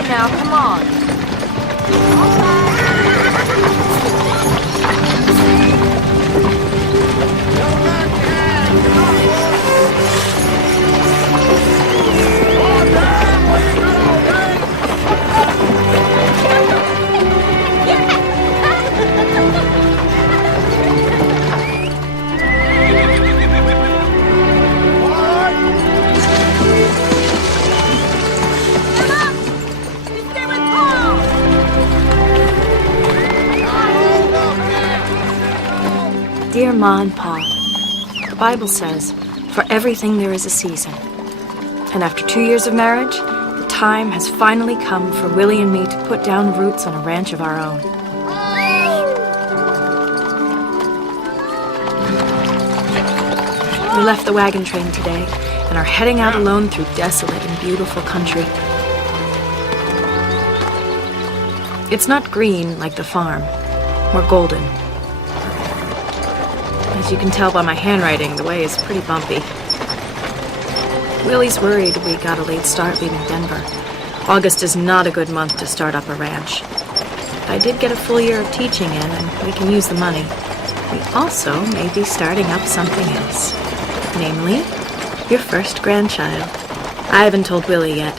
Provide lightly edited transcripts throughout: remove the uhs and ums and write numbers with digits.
right now, come on. Dear Ma and Pa, the Bible says, for everything there is a season. And after 2 years of marriage, the time has finally come for Willie and me to put down roots on a ranch of our own. We left the wagon train today and are heading out alone through desolate and beautiful country. It's not green like the farm, or golden. As you can tell by my handwriting, the way is pretty bumpy. Willie's worried we got a late start leaving Denver. August is not a good month to start up a ranch. I did get a full year of teaching in, and we can use the money. We also may be starting up something else. Namely, your first grandchild. I haven't told Willie yet.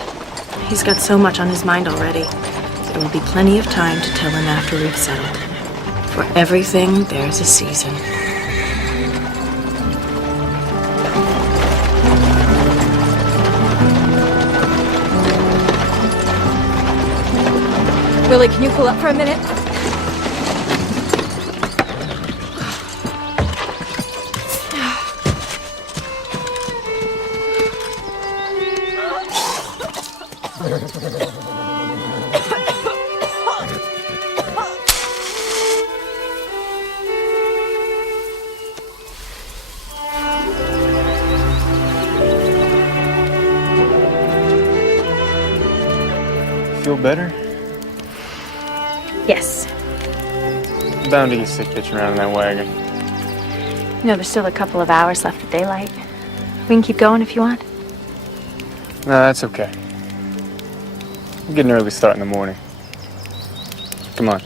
He's got so much on his mind already. There will be plenty of time to tell him after we've settled. For everything, there's a season. Willie, can you pull up for a minute? Feel better? Yes. I'm bound to get sick pitching around in that wagon. You know, there's still a couple of hours left of daylight. We can keep going if you want. No, that's okay. I'm getting an early start in the morning. Come on.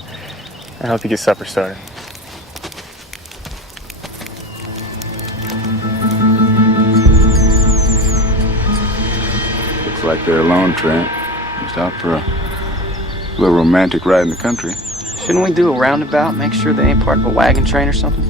I'll help you get supper started. Looks like they're alone, Trent. Just out for a little romantic ride in the country. Shouldn't we do a roundabout, make sure they ain't part of a wagon train or something?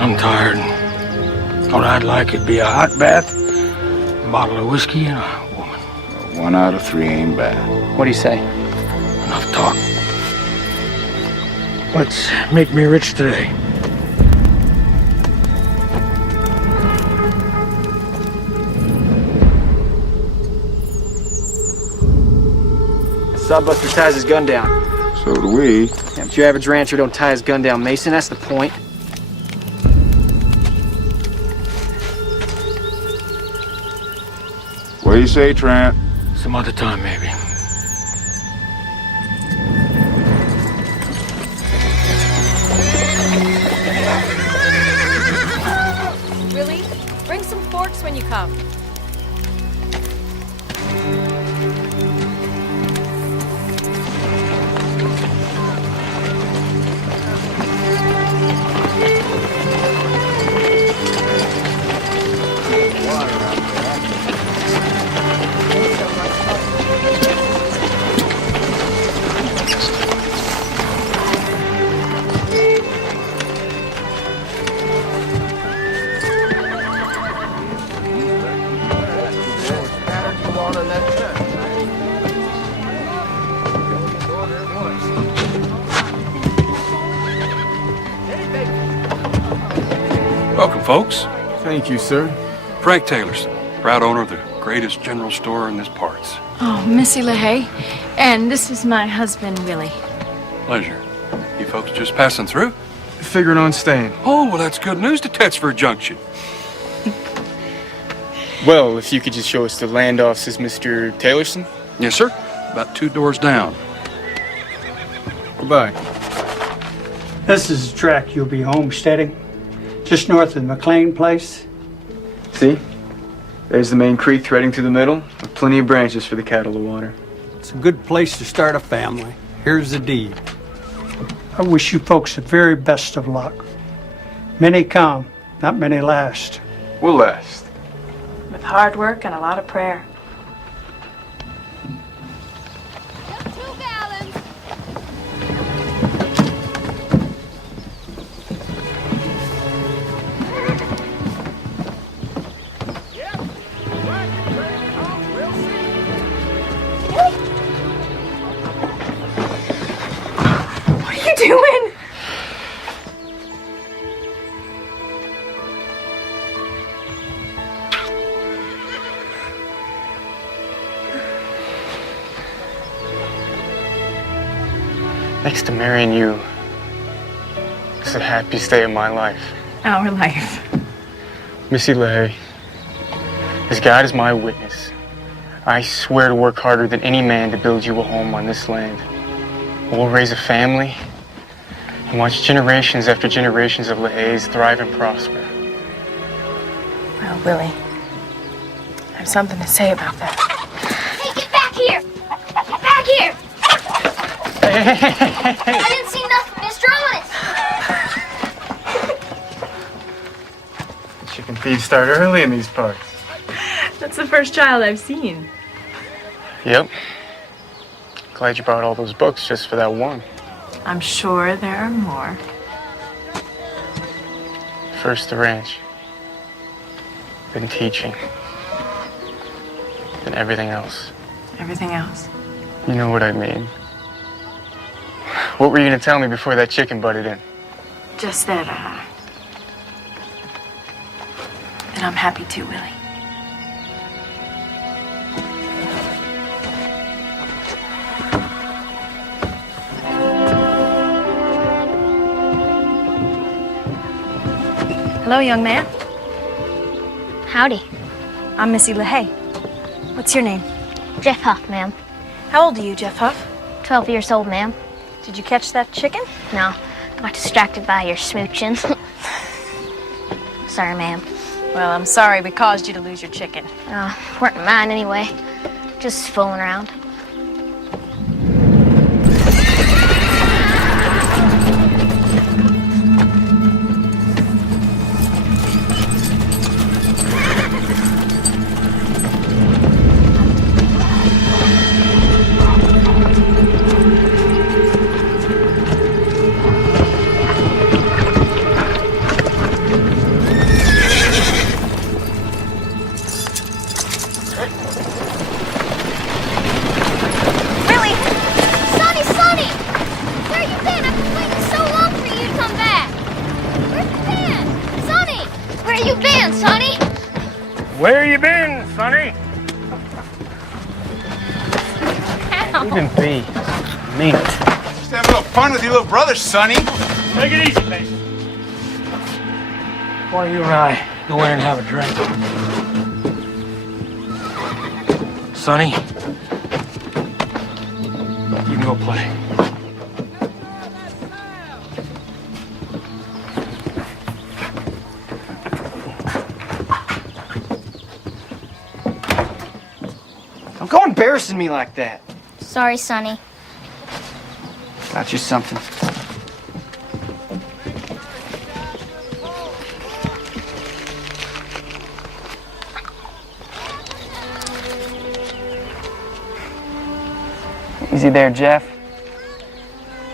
I'm tired. What I'd like would be a hot bath, a bottle of whiskey, and a woman. 1 out of 3 ain't bad. What do you say? Enough talk. Let's make me rich today. Sawbuster ties his gun down. So do we. Yeah, but your average rancher don't tie his gun down, Mason. That's the point. What do you say, Trent? Some other time, maybe. Willie, bring some forks when you come. Welcome, folks. Thank you, sir. Frank Taylorson, proud owner of the greatest general store in this parts. Oh, Missy LaHaye. And this is my husband, Willie. Pleasure. You folks just passing through? figuring on staying. Oh, well, that's good news to Tetzford Junction. Well, if you could just show us the land offices, Mr. Taylorson. Yes, sir. About 2 doors down. Goodbye. This is the track you'll be homesteading, just north of McLean Place. See? There's the main creek threading through the middle, with plenty of branches for the cattle to water. It's a good place to start a family. Here's the deed. I wish you folks the very best of luck. Many come, not many last. We'll last. With hard work and a lot of prayer. What are you doing? Next to marrying you, it's the happiest day of my life. Our life. Missy LaHaye, as God is my witness, I swear to work harder than any man to build you a home on this land. We'll raise a family and watch generations after generations of LaHaye's thrive and prosper. Well, Willie, I have something to say about that. Hey, get back here! Get back here! I didn't see nothing, Mr. Honest. Chicken thieves start early in these parts. That's the first child I've seen. Yep. Glad you brought all those books just for that one. I'm sure there are more. First the ranch, then teaching, then everything else. Everything else. You know what I mean. What were you gonna tell me before that chicken butted in? Just that, and I'm happy too, Willie. Hello, young man. Howdy. I'm Missy LaHaye. What's your name? Jeff Huff, ma'am. How old are you, Jeff Huff? 12 years old, ma'am. Did you catch that chicken? No, got distracted by your smooching. Sorry, ma'am. Well, I'm sorry we caused you to lose your chicken. Weren't mine anyway. Just fooling around. Where you been, Sonny? Even be. Mean it. Just have a little fun with your little brother, Sonny. Take it easy, Mason. Why don't you and I go in and have a drink? Sonny, you can go play. Don't go embarrassing me like that. Sorry, Sonny. Got you something. Easy there, Jeff.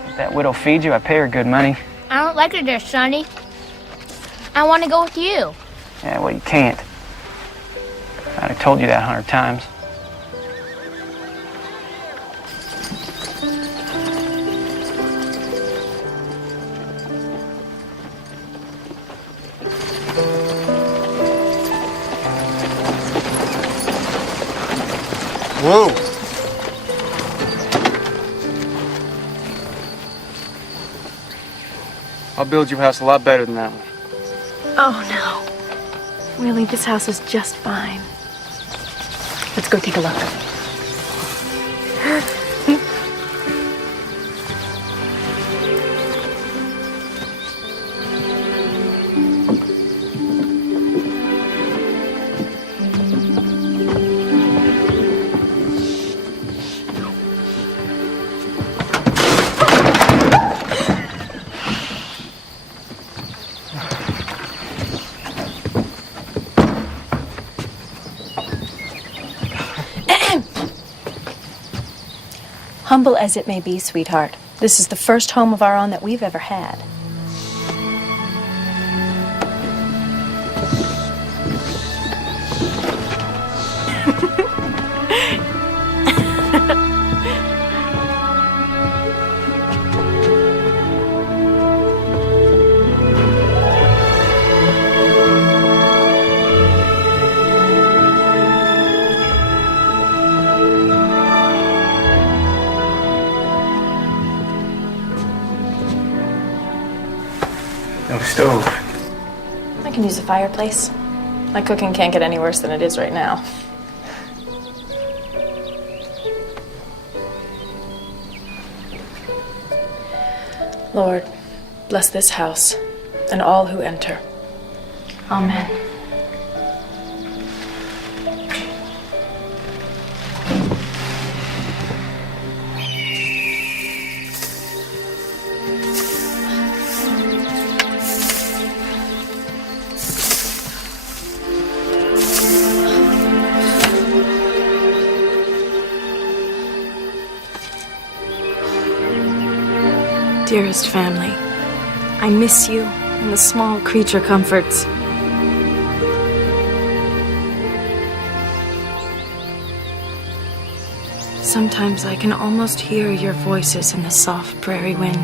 If that widow feeds you, I pay her good money. I don't like it there, Sonny. I want to go with you. Yeah, well, you can't. I'd have told you that 100 times. Whoa. I'll build you a house a lot better than that one. Oh, no. Really, this house is just fine. Let's go take a look. Humble as it may be, sweetheart, this is the first home of our own that we've ever had. No stove. I can use a fireplace. My cooking can't get any worse than it is right now. Lord, bless this house and all who enter. Amen. Dearest family, I miss you and the small creature comforts. Sometimes I can almost hear your voices in the soft prairie wind.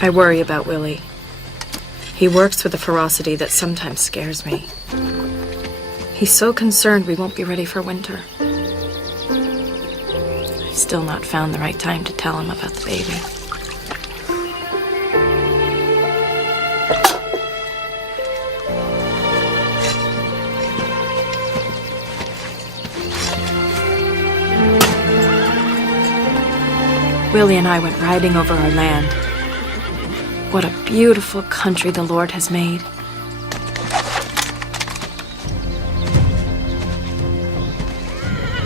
I worry about Willie. He works with a ferocity that sometimes scares me. He's so concerned we won't be ready for winter. I've still not found the right time to tell him about the baby. Willie and I went riding over our land. What a beautiful country the Lord has made.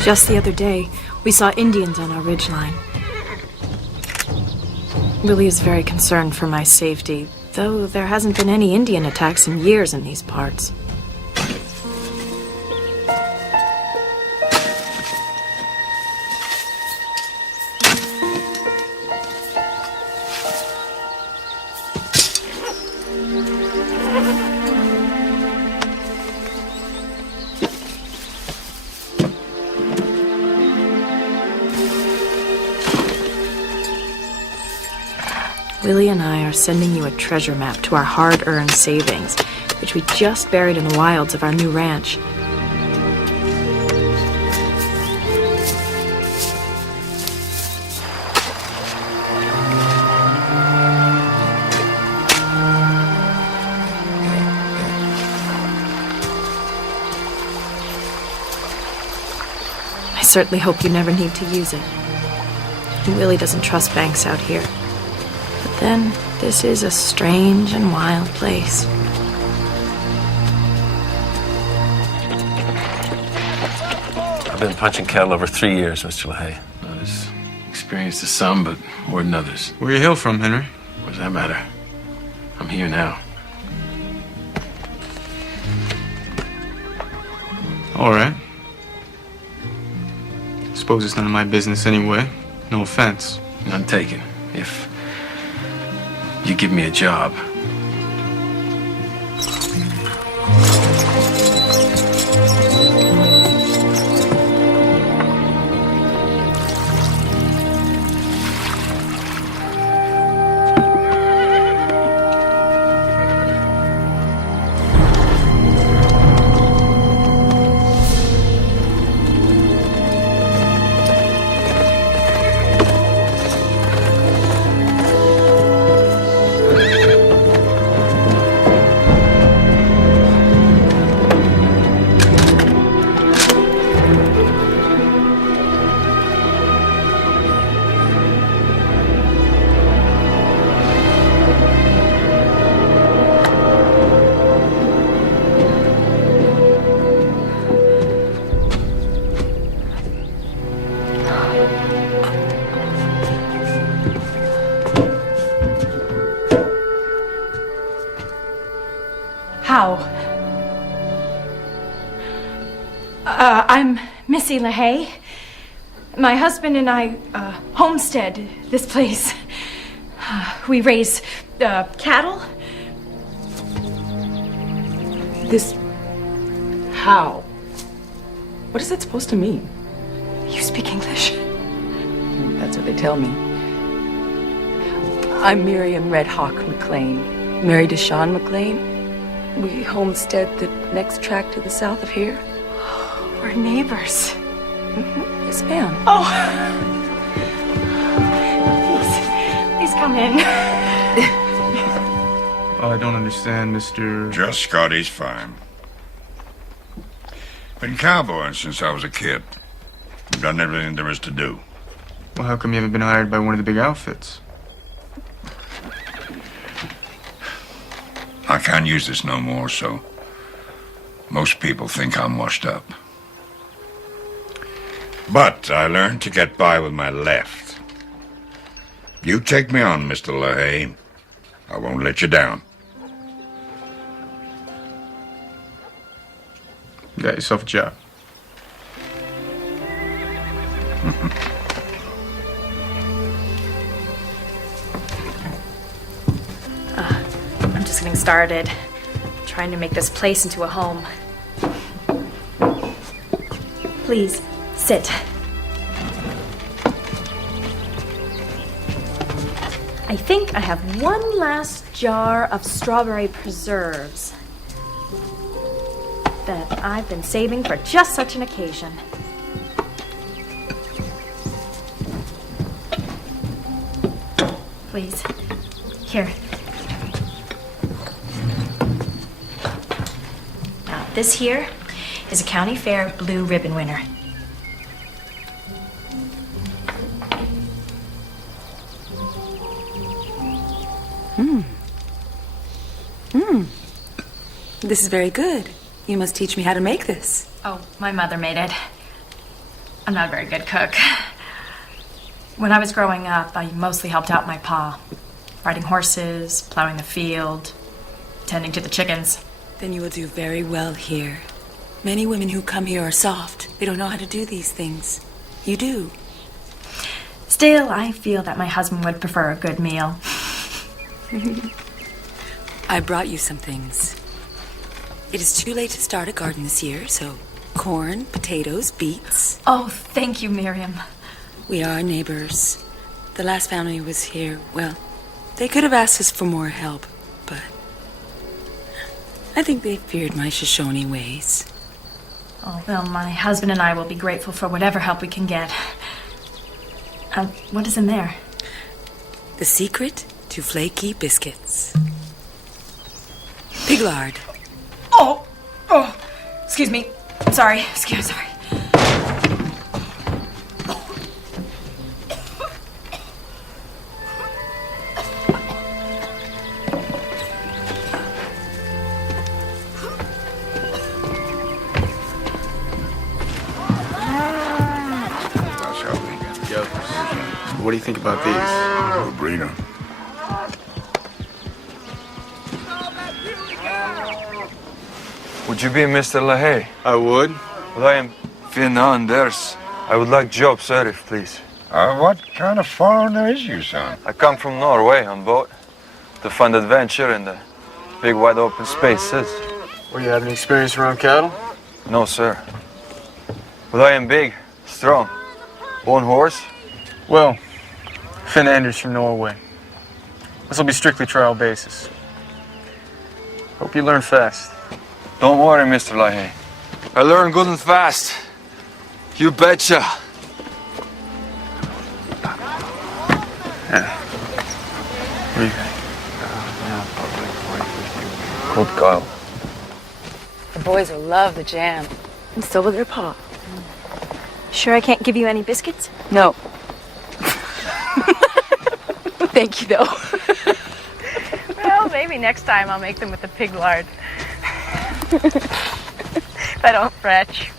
Just the other day, we saw Indians on our ridgeline. Willie is very concerned for my safety, though there hasn't been any Indian attacks in years in these parts. Willie and I are sending you a treasure map to our hard-earned savings, which we just buried in the wilds of our new ranch. I certainly hope you never need to use it. Willie doesn't trust banks out here. But then, this is a strange and wild place. I've been punching cattle over 3 years, Mr. LaHaye. This experience to some, but more than others. Where you hail from, Henry? What does that matter? I'm here now. All right. Suppose it's none of my business anyway. No offense. None taken. If you give me a job. How? I'm Missy LaHaye. My husband and I homestead this place. We raise cattle. This... how? What is that supposed to mean? You speak English? That's what they tell me. I'm Miriam Red Hawk McLean, married to Sean McLean. We homestead the next tract to the south of here. We're neighbors. Mm-hmm. Yes, ma'am. Oh. Please come in. I don't understand, Mr. Just Scotty's fine. Been cowboying since I was a kid. Done everything there is to do. Well, how come you haven't been hired by one of the big outfits? I can't use this no more, so most people think I'm washed up. But I learned to get by with my left. You take me on, Mr. LaHaye. I won't let you down. You got yourself a job. I'm just getting started. Trying to make this place into a home. Please, sit. I think I have one last jar of strawberry preserves that I've been saving for just such an occasion. Please. Here. Now, this here is a county fair blue ribbon winner. This is very good. You must teach me how to make this. Oh, my mother made it. I'm not a very good cook. When I was growing up, I mostly helped out my pa. Riding horses, plowing the field, tending to the chickens. Then you will do very well here. Many women who come here are soft. They don't know how to do these things. You do. Still, I feel that my husband would prefer a good meal. I brought you some things. It is too late to start a garden this year, so corn, potatoes, beets. Oh, thank you, Miriam. We are neighbors. The last family was here. Well, they could have asked us for more help, but I think they feared my Shoshone ways. Oh, well, my husband and I will be grateful for whatever help we can get. What is in there? The secret to flaky biscuits. Pig lard. Oh, excuse me. Sorry. Sorry. What do you think about these? We'll breed 'em. Would you be Mr. LaHaye? I would. Well, I am Fernandez. I would like job, sir, if please. What kind of foreigner is you, son? I come from Norway on boat to find adventure in the big wide open spaces. Well, you have any experience around cattle? No, sir. But I am big, strong. Own horse? Well, Finn Anders from Norway. This will be strictly trial basis. Hope you learn fast. Don't worry, Mr. LaHaye. I learn good and fast. You betcha. Yeah. What do you think? Good Kyle. The boys will love the jam. And so will their pa. Sure I can't give you any biscuits? No. Thank you, though. Well, maybe next time I'll make them with the pig lard. If I don't fretch.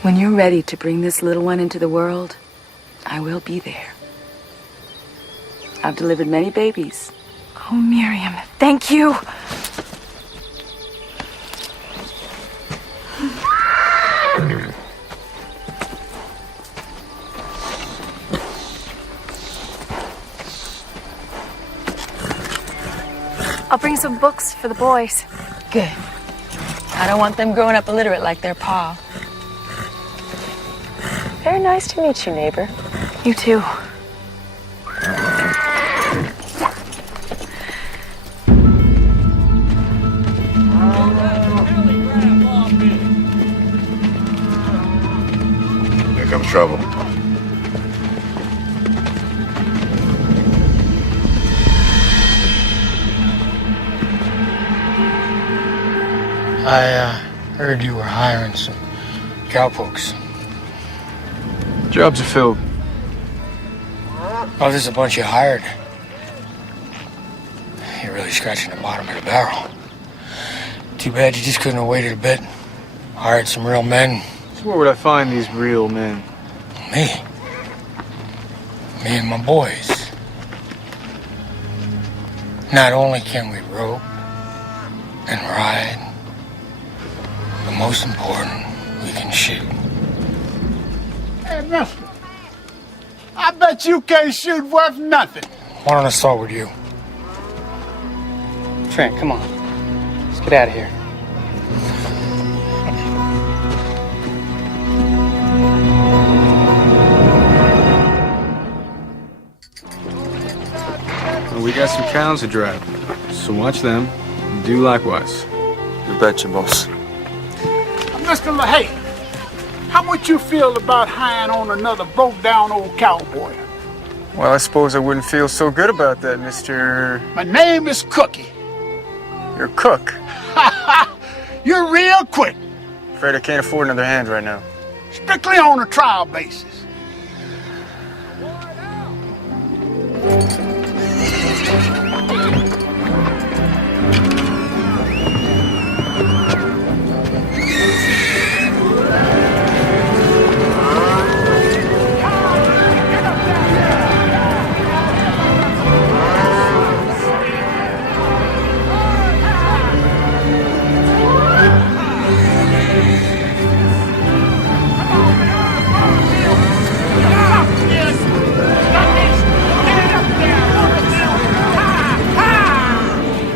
When you're ready to bring this little one into the world, I will be there. I've delivered many babies, Oh, Miriam, thank you. I'll bring some books for the boys. Good. I don't want them growing up illiterate like their pa. Very nice to meet you, neighbor. You too. Here comes trouble. I heard you were hiring some cowpokes. Jobs are filled. Oh, there's a bunch you hired. You're really scratching the bottom of the barrel. Too bad you just couldn't have waited a bit. Hired some real men. So where would I find these real men? Me. Me and my boys. Not only can we rope and ride, but most important, we can shoot. Hey, mister. I bet you can't shoot worth nothing. Why don't I start with you? Trent, come on. Let's get out of here. Well, we got some cows to drive, so watch them and do likewise. You betcha, boss. Mr. LaHaye, how would you feel about hiring on another broke-down old cowboy? Well, I suppose I wouldn't feel so good about that, Mr. My name is Cookie. You're a cook. You're real quick. Afraid I can't afford another hand right now. Strictly on a trial basis.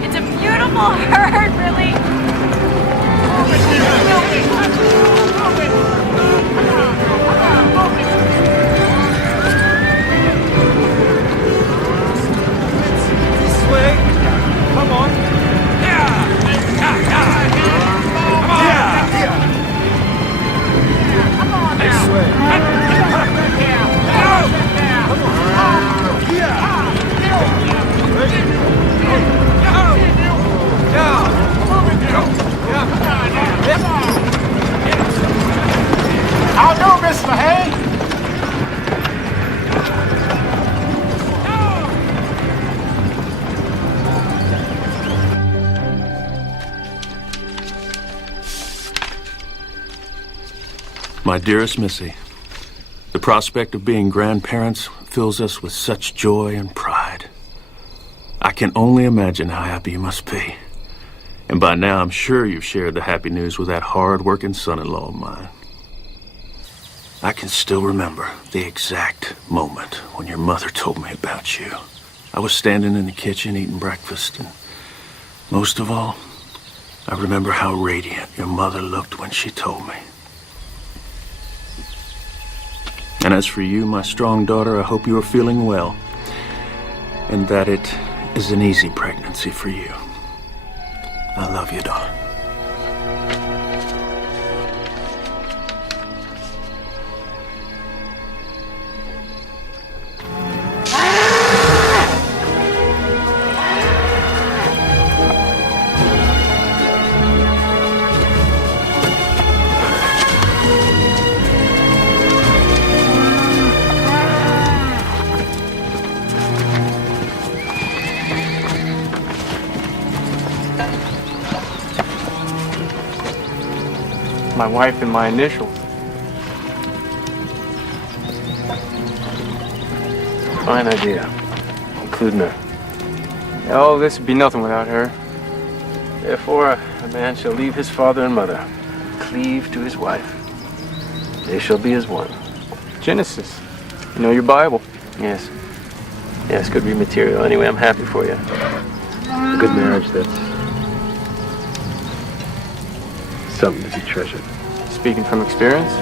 It's a beautiful herd, really. I'll do, Miss LaHaye. My dearest Missy, the prospect of being grandparents fills us with such joy and pride. I can only imagine how happy you must be. And by now, I'm sure you've shared the happy news with that hard-working son-in-law of mine. I can still remember the exact moment when your mother told me about you. I was standing in the kitchen eating breakfast, and most of all, I remember how radiant your mother looked when she told me. And as for you, my strong daughter, I hope you are feeling well, and that it is an easy pregnancy for you. I love you, darling. My wife and my initials. Fine idea, including her. All this would be nothing without her. Therefore, a man shall leave his father and mother, cleave to his wife. They shall be as one. Genesis. You know your Bible? Yes. Yes, good read material. Anyway, I'm happy for you. A good marriage, that's something to be treasured. Speaking from experience?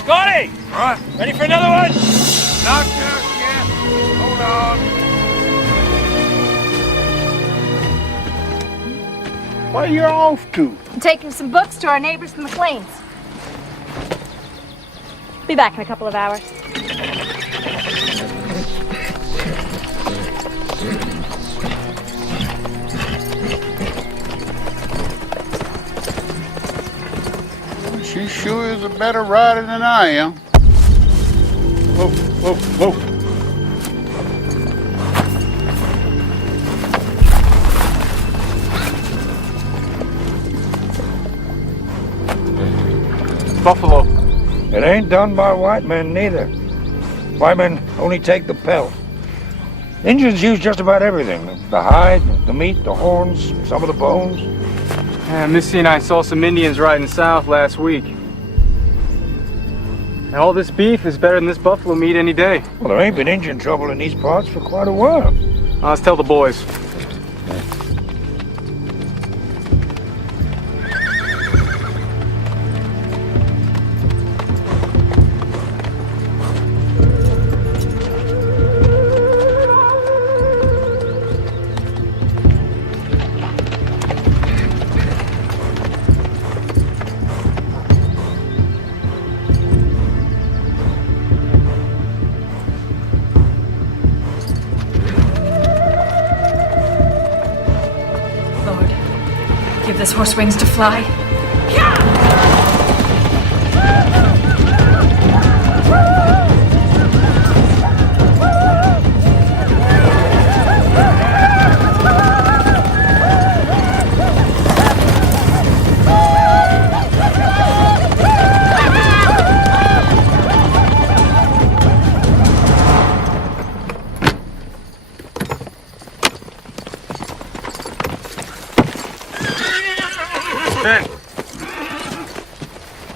Scotty! What? Ready for another one? Not just yet. Hold on. Where you off to? I'm taking some books to our neighbors the McLeans. Be back in a couple of hours. She sure is a better rider than I am. Whoa, whoa, whoa. Buffalo. It ain't done by white men neither. White men only take the pelt. Indians use just about everything. The hide, the meat, the horns, some of the bones. Yeah, Missy and I saw some Indians riding south last week. And all this beef is better than this buffalo meat any day. Well, there ain't been Indian trouble in these parts for quite a while. Let's tell the boys. Give this horse wings to fly.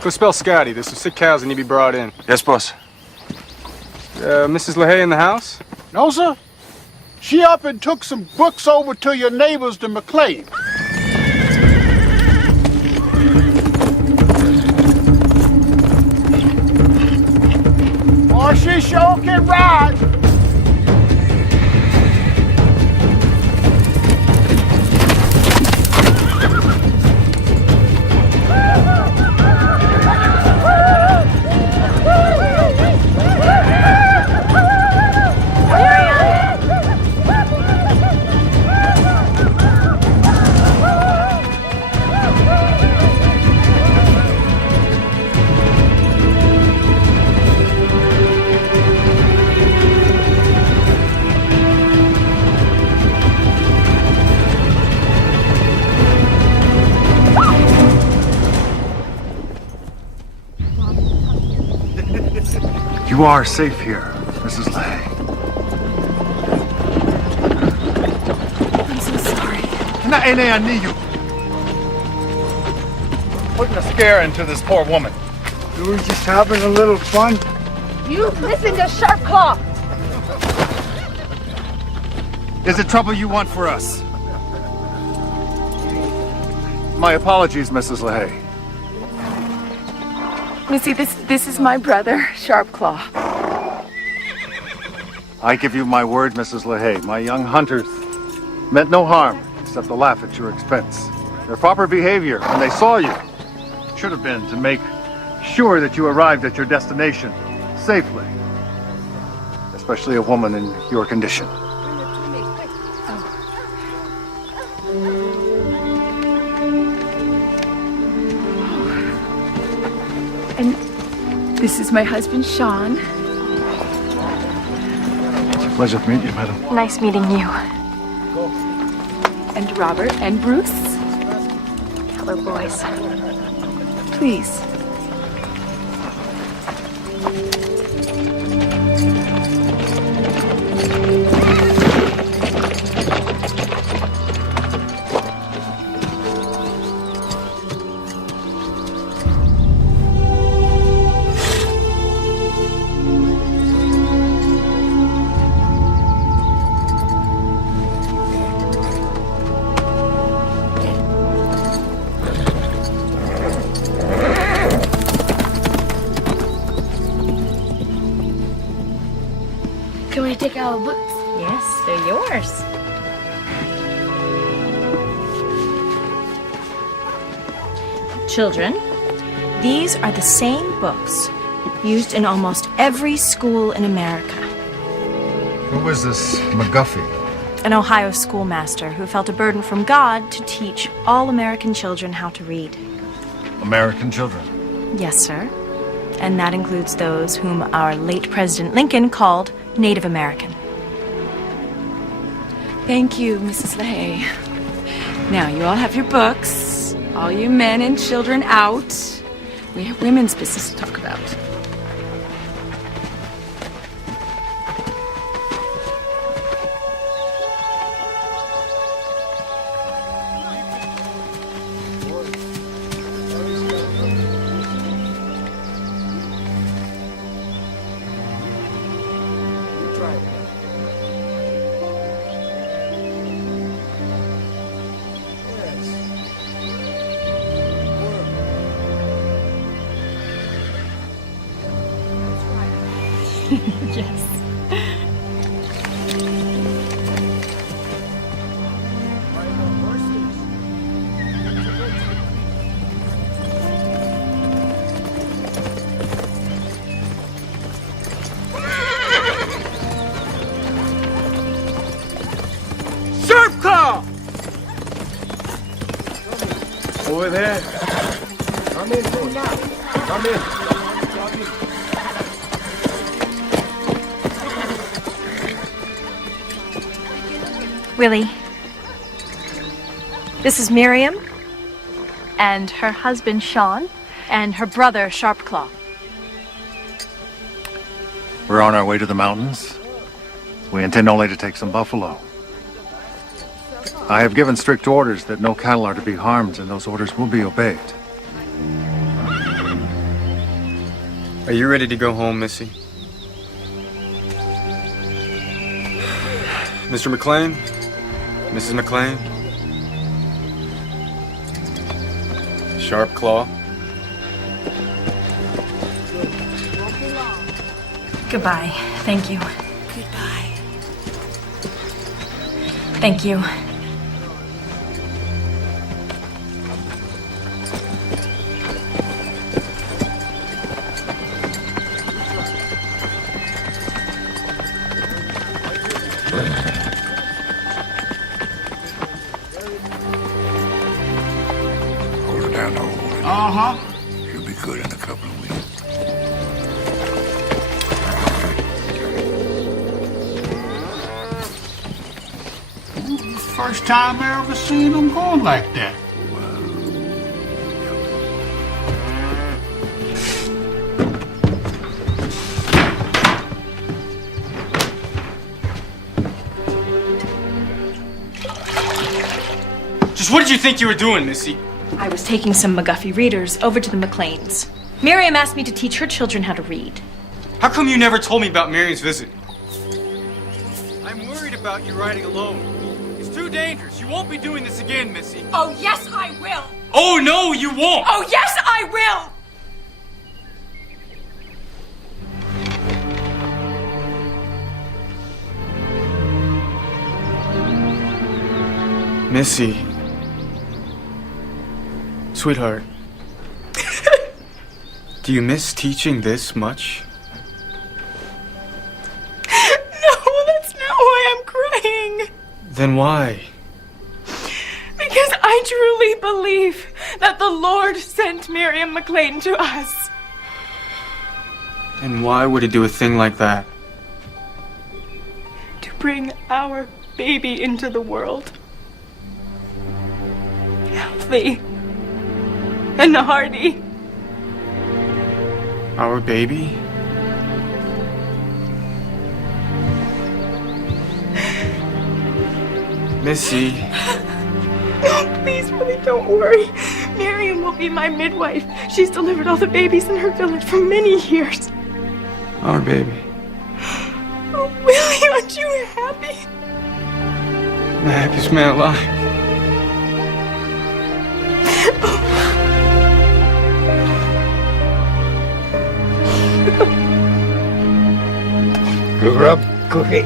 Go spell Scotty. There's some sick cows that need to be brought in. Yes, boss. Mrs. LaHaye in the house? No, sir. She up and took some books over to your neighbors, the McLean. Oh, she sure can ride. You are safe here, Mrs. LaHaye. I'm so sorry. I need you. Putting a scare into this poor woman. We were just having a little fun. You listen to Sharp Claw. Is it trouble you want for us? My apologies, Mrs. LaHaye. Missy, this is my brother, Sharpclaw. I give you my word, Mrs. LaHaye. My young hunters meant no harm except to laugh at your expense. Their proper behavior when they saw you should have been to make sure that you arrived at your destination safely, especially a woman in your condition. And this is my husband, Sean. It's a pleasure to meet you, madam. Nice meeting you. And Robert and Bruce. Hello, boys. Please. Can we take our books? Yes, they're yours. Children, these are the same books used in almost every school in America. Who was this McGuffey? An Ohio schoolmaster who felt a burden from God to teach all American children how to read. American children. Yes, sir. And that includes those whom our late President Lincoln called Native American. Thank you, Mrs. LaHaye. Now, you all have your books. All you men and children out. We have women's business to talk about. Yes. Sharp call! Over there. Come in, come in. Willie, this is Miriam, and her husband, Sean, and her brother, Sharpclaw. We're on our way to the mountains. We intend only to take some buffalo. I have given strict orders that no cattle are to be harmed, and those orders will be obeyed. Are you ready to go home, Missy? Mr. McLean? Mrs. McLean? Sharpclaw? Goodbye. Thank you. Goodbye. Thank you. Hold her down, hold her. Uh-huh. She'll be good in a couple of weeks. First time I ever seen them going like that. Just what did you think you were doing, Missy? I was taking some McGuffey readers over to the McLeans. Miriam asked me to teach her children how to read. How come you never told me about Miriam's visit? I'm worried about you riding alone. It's too dangerous. You won't be doing this again, Missy. Oh, yes, I will. Oh, no, you won't! Oh, yes, I will. Missy. Sweetheart. Do you miss teaching this much? No, that's not why I'm crying. Then why? Because I truly believe that the Lord sent Miriam McLean to us. And why would he do a thing like that? To bring our baby into the world. Healthy. And hardy. Our baby? Missy. Oh, please, Willie, don't worry. Miriam will be my midwife. She's delivered all the babies in her village for many years. Our baby. Oh, Willie, aren't you happy? The happiest man alive. Good grub? cookie.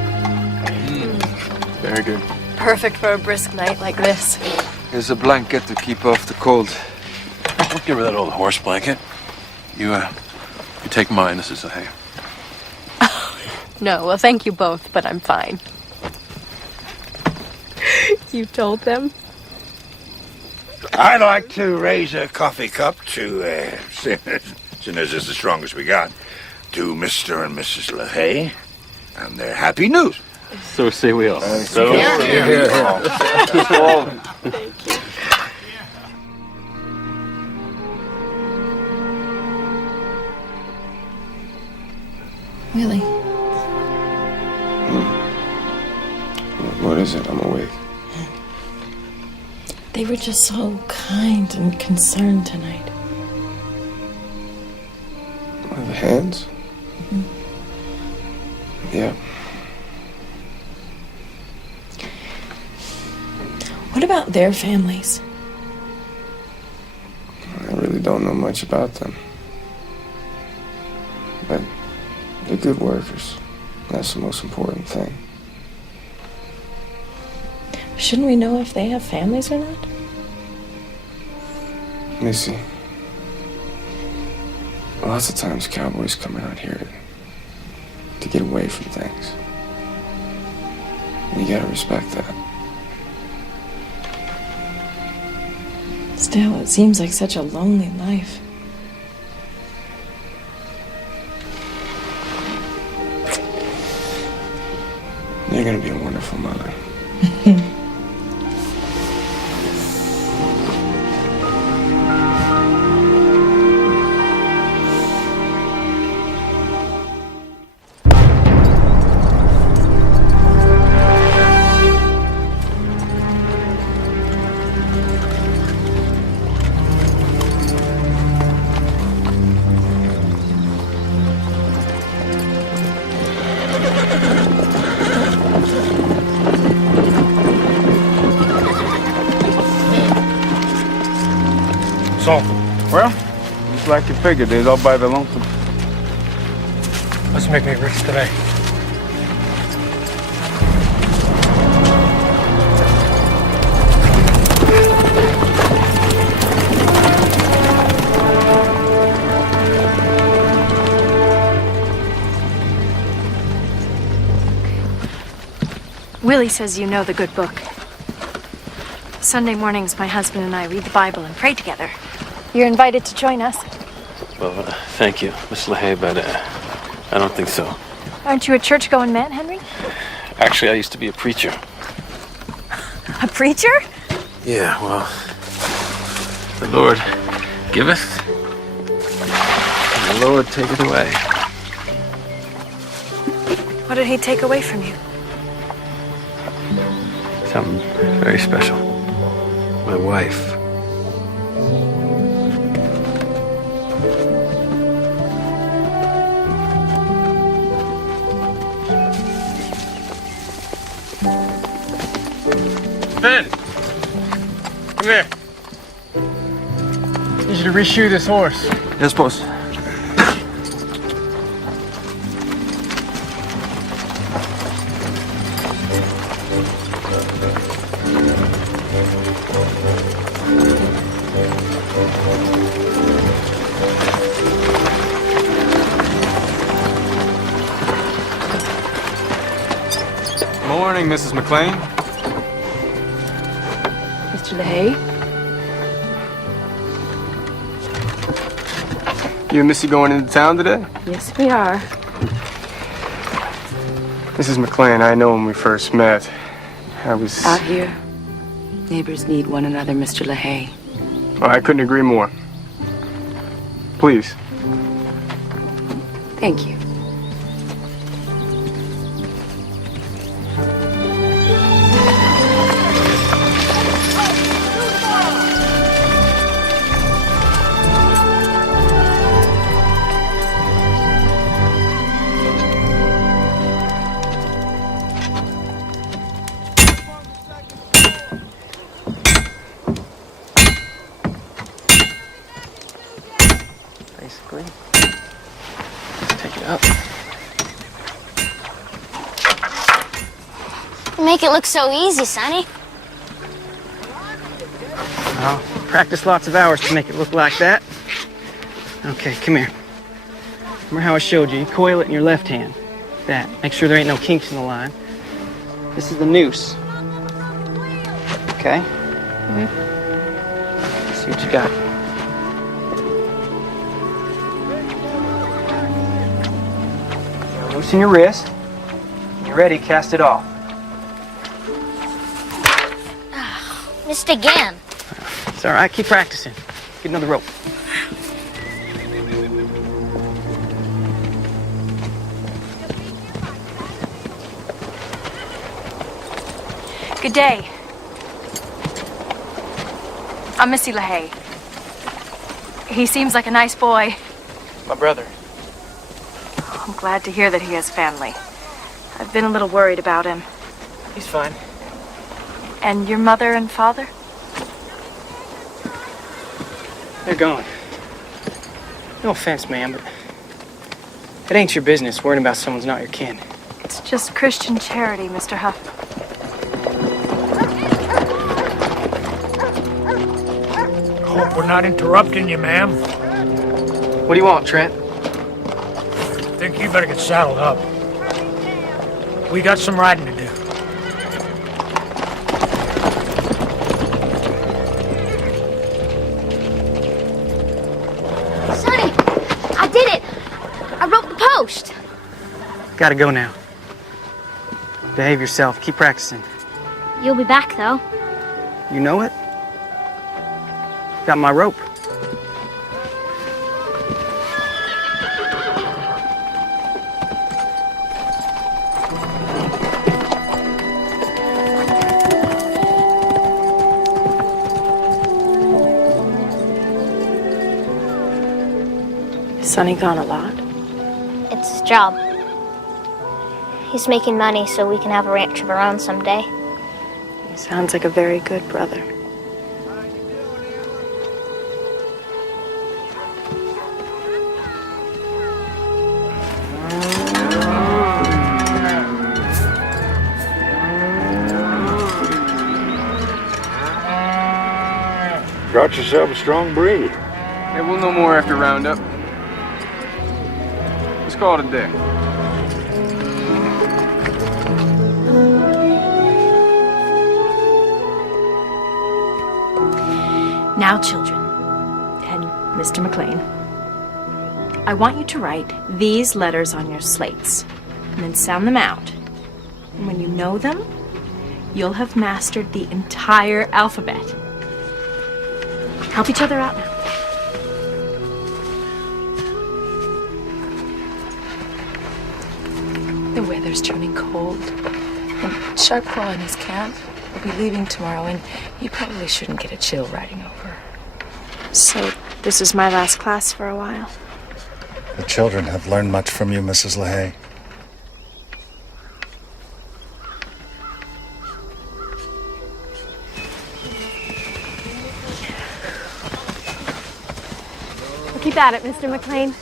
Very good. Perfect for a brisk night like this. Here's a blanket to keep off the cold. Don't give her that old horse blanket. You take mine, Mrs. LaHaye. No, well, thank you both, but I'm fine. You told them? I'd like to raise a coffee cup to, seeing as it's the strongest we got, to Mr. and Mrs. LaHaye and their happy news. So say we all. So Willie. What is it? I'm awake. They were just so kind and concerned tonight. The hands? Yeah. What about their families? I really don't know much about them. But they're good workers. That's the most important thing. Shouldn't we know if they have families or not? Missy, lots of times cowboys come out here to get away from things. And you gotta respect that. Still, it seems like such a lonely life. You're gonna be a wonderful mother. So, well, just like you figured, they's all by the lonesome. Let's make me rich today. Willie says you know the good book. Sunday mornings, my husband and I read the Bible and pray together. You're invited to join us. Well, thank you, Miss LaHaye, but I don't think so. Aren't you a church-going man, Henry? Actually, I used to be a preacher. A preacher? Yeah, well, the Lord giveth, and the Lord taketh away. What did he take away from you? Something very special. My wife. Ben! Come here. I need you to reshoe this horse. Yes, boss. Morning, Mrs. McLean. Mr. LaHaye? You and Missy going into town today? Yes, we are. Mrs. McLean, I know when we first met, I was... Out here, neighbors need one another, Mr. LaHaye. Well, I couldn't agree more. Please. Thank you. Basically, just take it up. You make it look so easy, Sonny. Oh, practice lots of hours to make it look like that. Okay, come here. Remember how I showed you? You coil it in your left hand. That. Make sure there ain't no kinks in the line. This is the noose. Okay? See what you got. Now loosen your wrist. When you're ready, cast it off. Missed again. It's all right. Keep practicing. Get another rope. Good day. I'm Missy LaHaye. He seems like a nice boy. My brother. I'm glad to hear that he has family. I've been a little worried about him. He's fine. And your mother and father? They're gone. No offense, ma'am, but it ain't your business worrying about someone's not your kin. It's just Christian charity, Mr. Huff. Hope we're not interrupting you, ma'am. What do you want, Trent? Think you better get saddled up. We got some riding to do. Sonny, I did it. I broke the post. Gotta go now. Behave yourself. Keep practicing. You'll be back, though. You know it? Got my rope. Is Sonny gone a lot? It's his job. He's making money so we can have a ranch of our own someday. He sounds like a very good brother. Got yourself a strong breed. Hey, we'll know more after roundup. Let's call it a day. Now, children, and Mr. McLean, I want you to write these letters on your slates and then sound them out. And when you know them, you'll have mastered the entire alphabet. Help each other out now. The weather's turning cold. And Sharpclaw and his camp will be leaving tomorrow, and you probably shouldn't get a chill riding over. So, this is my last class for a while. The children have learned much from you, Mrs. LaHaye. Keep at it, Mr. McLean.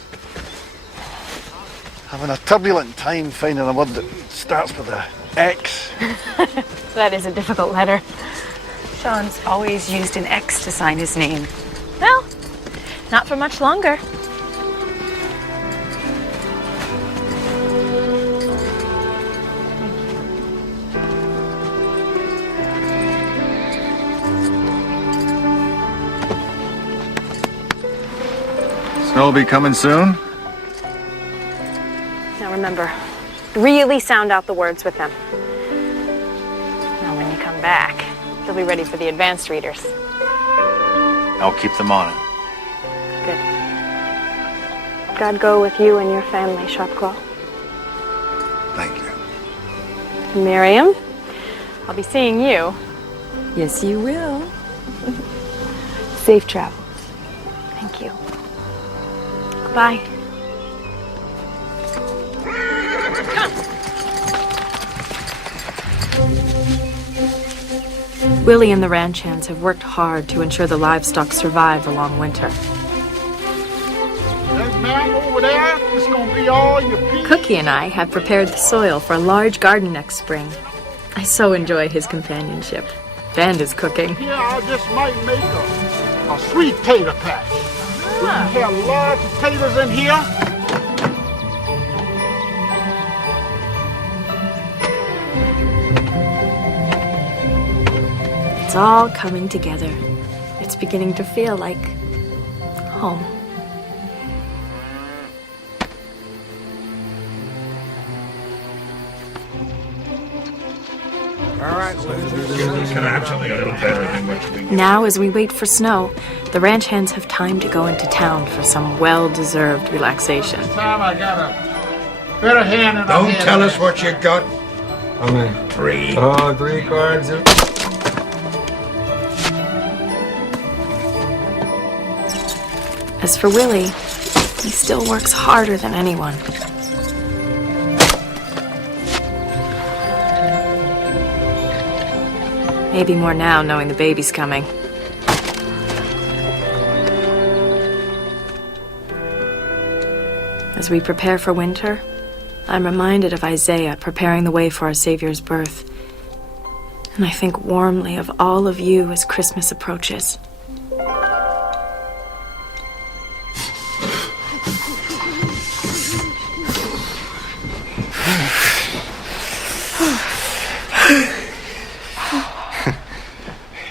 Having a turbulent time finding a word that starts with a X. That is a difficult letter. Sean's always used an X to sign his name. Well, not for much longer. Snow will be coming soon? Now remember, really sound out the words with them. Now when you come back, you'll be ready for the advanced readers. I'll keep them on it. Good. God go with you and your family, Sharpclaw. Thank you. Miriam, I'll be seeing you. Yes, you will. Safe travels. Thank you. Goodbye. Willie and the ranch hands have worked hard to ensure the livestock survive the long winter. That man over there, it's gonna be all your peas. Cookie and I have prepared the soil for a large garden next spring. I so enjoy his companionship. And his cooking. Yeah, I just might make a sweet tater patch. We can have large potatoes in here. It's all coming together. It's beginning to feel like home. All right, Can I have something a little better than what we get? Now, as we wait for snow, the ranch hands have time to go into town for some well-deserved relaxation. Time I got a better hand than I Don't had tell last. us what you got. I'm in. 3. Oh, 3 cards. As for Willie, he still works harder than anyone. Maybe more now, knowing the baby's coming. As we prepare for winter, I'm reminded of Isaiah preparing the way for our Savior's birth. And I think warmly of all of you as Christmas approaches.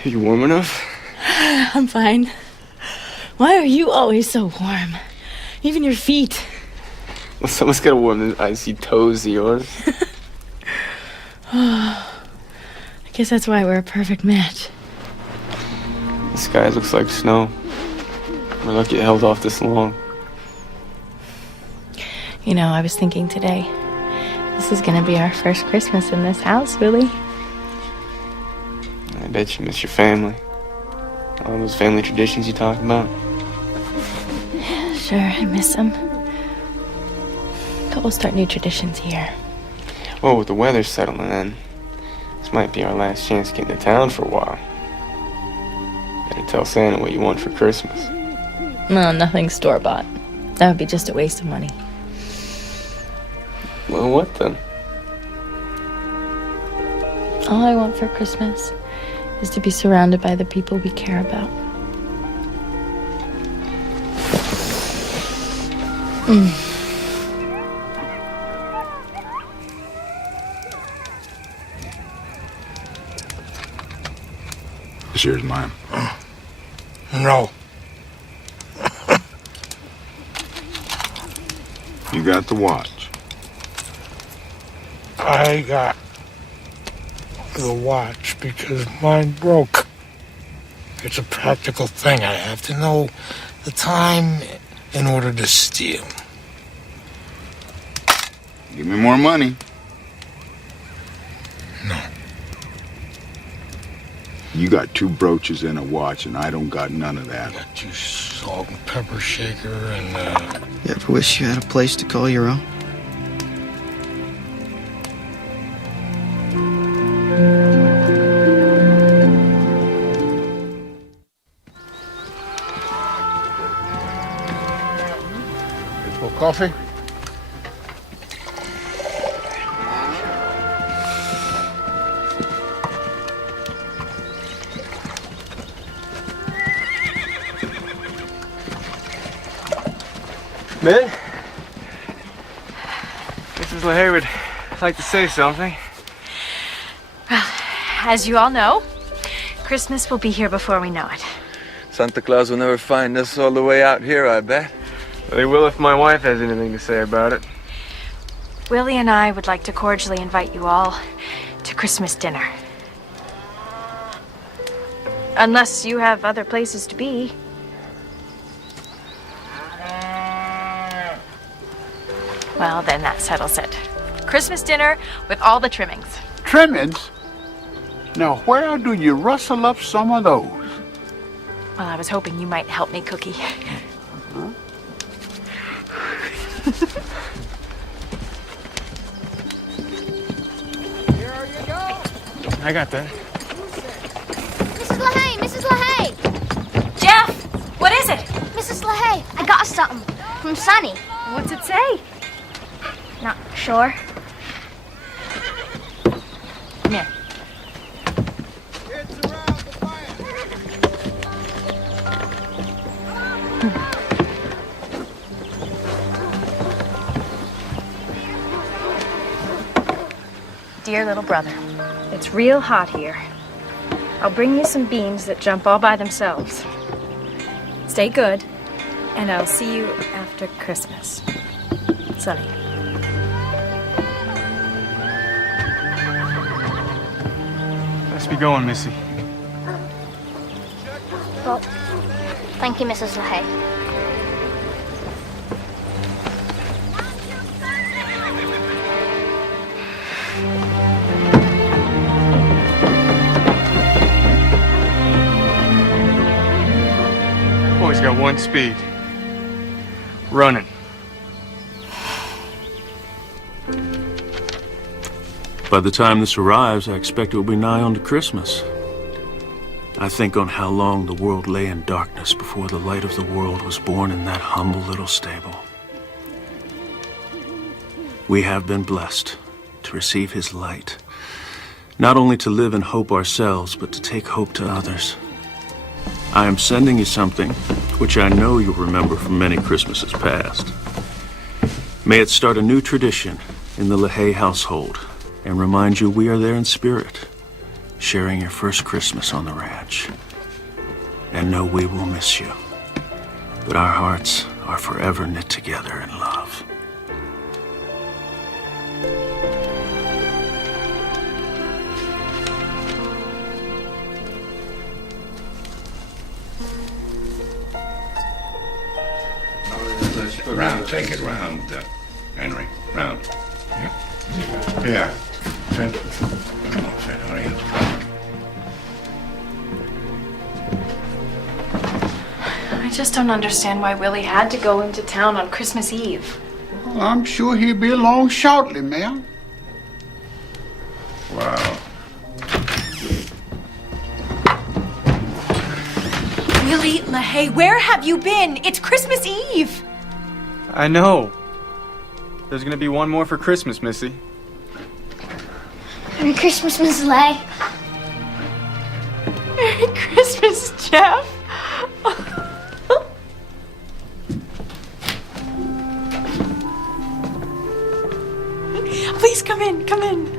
You warm enough? I'm fine. Why are you always so warm? Even your feet. Well, someone's gotta warm the icy toes of yours. I guess that's why we're a perfect match. The sky looks like snow. We're lucky it held off this long. You know, I was thinking today, this is gonna be our first Christmas in this house, Willie. I bet you miss your family. All those family traditions you talk about. Sure, I miss them. But we'll start new traditions here. Well, with the weather settling in, this might be our last chance to get into town for a while. Better tell Santa what you want for Christmas. No, nothing store-bought. That would be just a waste of money. Well, what then? All I want for Christmas is to be surrounded by the people we care about. This here's mine. No. You got the watch. I got the watch because mine broke. It's a practical thing. I have to know the time in order to steal. Give me more money. No. You got 2 brooches and a watch, and I don't got none of that. Got you salt and pepper shaker and You ever wish you had a place to call your own? For coffee? Ben? Mrs. LaHaye would like to say something. Well, as you all know, Christmas will be here before we know it. Santa Claus will never find us all the way out here, I bet. They will if my wife has anything to say about it. Willie and I would like to cordially invite you all to Christmas dinner. Unless you have other places to be. Well, then that settles it. Christmas dinner with all the trimmings. Trimmings? Now, where do you rustle up some of those? Well, I was hoping you might help me, Cookie. I got that. Mrs. LaHaye! Mrs. LaHaye! Jeff! What is it? Mrs. LaHaye, I got something from Sonny. What's it say? Not sure. Come here. Dear little brother, it's real hot here. I'll bring you some beans that jump all by themselves. Stay good, and I'll see you after Christmas. Sonny. Let's be going, Missy. Well, thank you, Mrs. LaHaye. Boy's got one speed. Running. By the time this arrives, I expect it will be nigh on to Christmas. I think on how long the world lay in darkness before the light of the world was born in that humble little stable. We have been blessed to receive his light, not only to live in hope ourselves, but to take hope to others. I am sending you something which I know you'll remember from many Christmases past. May it start a new tradition in the LaHaye household and remind you we are there in spirit, sharing your first Christmas on the ranch. And know we will miss you, but our hearts are forever knit together in love. Round, take it round, Henry. Round. Yeah. Yeah. Finn. Come on, Finn, hurry up. I just don't understand why Willie had to go into town on Christmas Eve. Well, I'm sure he'll be along shortly, ma'am. Wow. Willie LaHaye, where have you been? It's Christmas Eve! I know. There's gonna be one more for Christmas, Missy. Merry Christmas, Mrs. LaHaye. Merry Christmas, Jeff! Please come in, come in.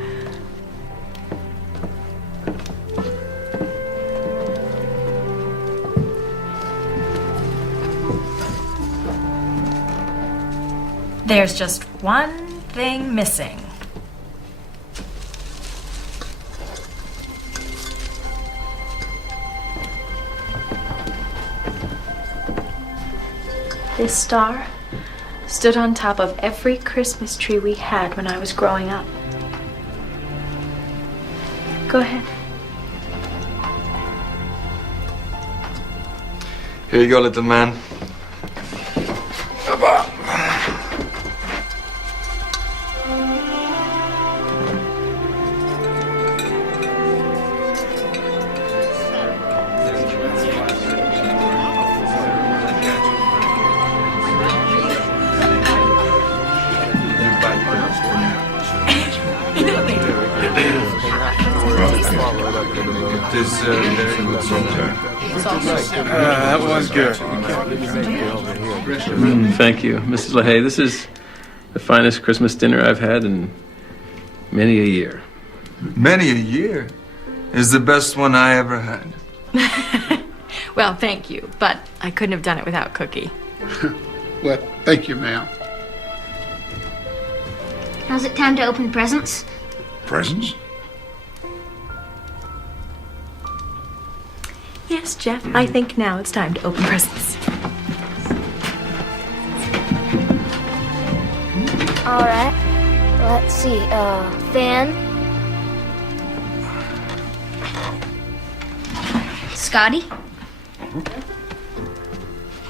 There's just one thing missing. This star stood on top of every Christmas tree we had when I was growing up. Go ahead. Here you go, little man. That was good. Thank you, Mrs. LaHaye. This is the finest Christmas dinner I've had in many a year. Many a year is the best one I ever had. Well, thank you, but I couldn't have done it without Cookie. Well, thank you, ma'am. Now's it time to open presents? Presents? Yes, Jeff, I think now it's time to open presents. All right. Let's see. Van. Scotty.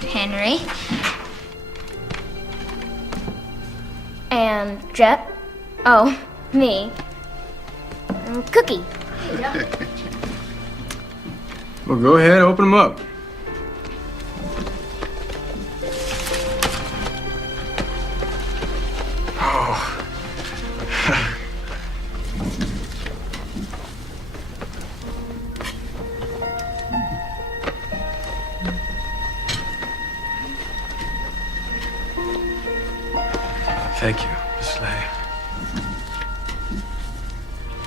Henry. And Jet. Oh, me. And Cookie. Well, go ahead, open them up. Thank you, Miss Leigh.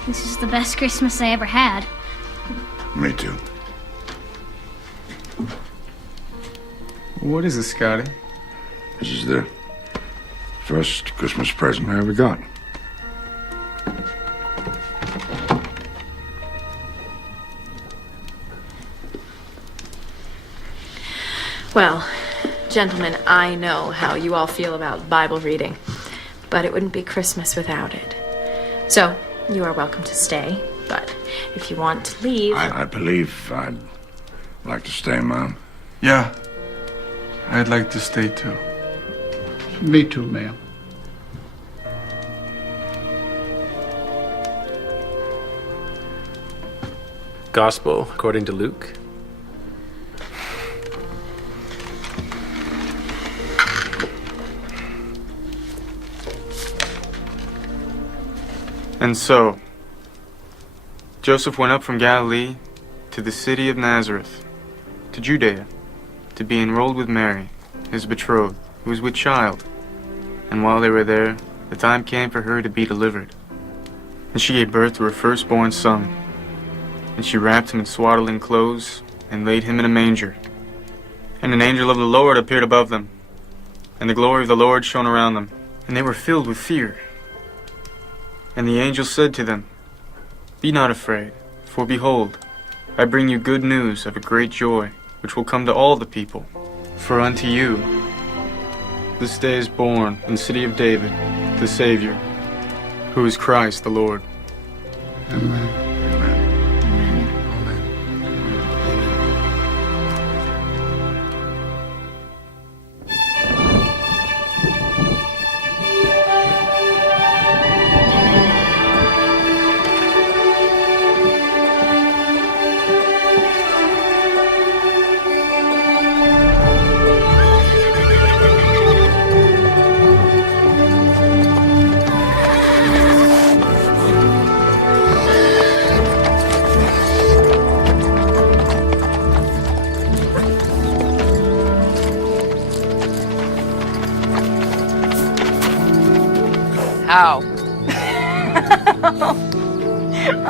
This is the best Christmas I ever had. Me too. What is this, Scotty? This is the first Christmas present I ever got. Well, gentlemen, I know how you all feel about Bible reading, but it wouldn't be Christmas without it. So, you are welcome to stay, but if you want to leave... I believe I'd like to stay, Mom. Yeah. I'd like to stay too. Me too, ma'am. Gospel according to Luke. And so, Joseph went up from Galilee to the city of Nazareth, to Judea, to be enrolled with Mary, his betrothed, who was with child. And while they were there, the time came for her to be delivered. And she gave birth to her firstborn son. And she wrapped him in swaddling clothes, and laid him in a manger. And an angel of the Lord appeared above them, and the glory of the Lord shone around them, and they were filled with fear. And the angel said to them, "Be not afraid, for behold, I bring you good news of a great joy, which will come to all the people. For unto you this day is born in the city of David the Savior, who is Christ the Lord." Amen. Ow.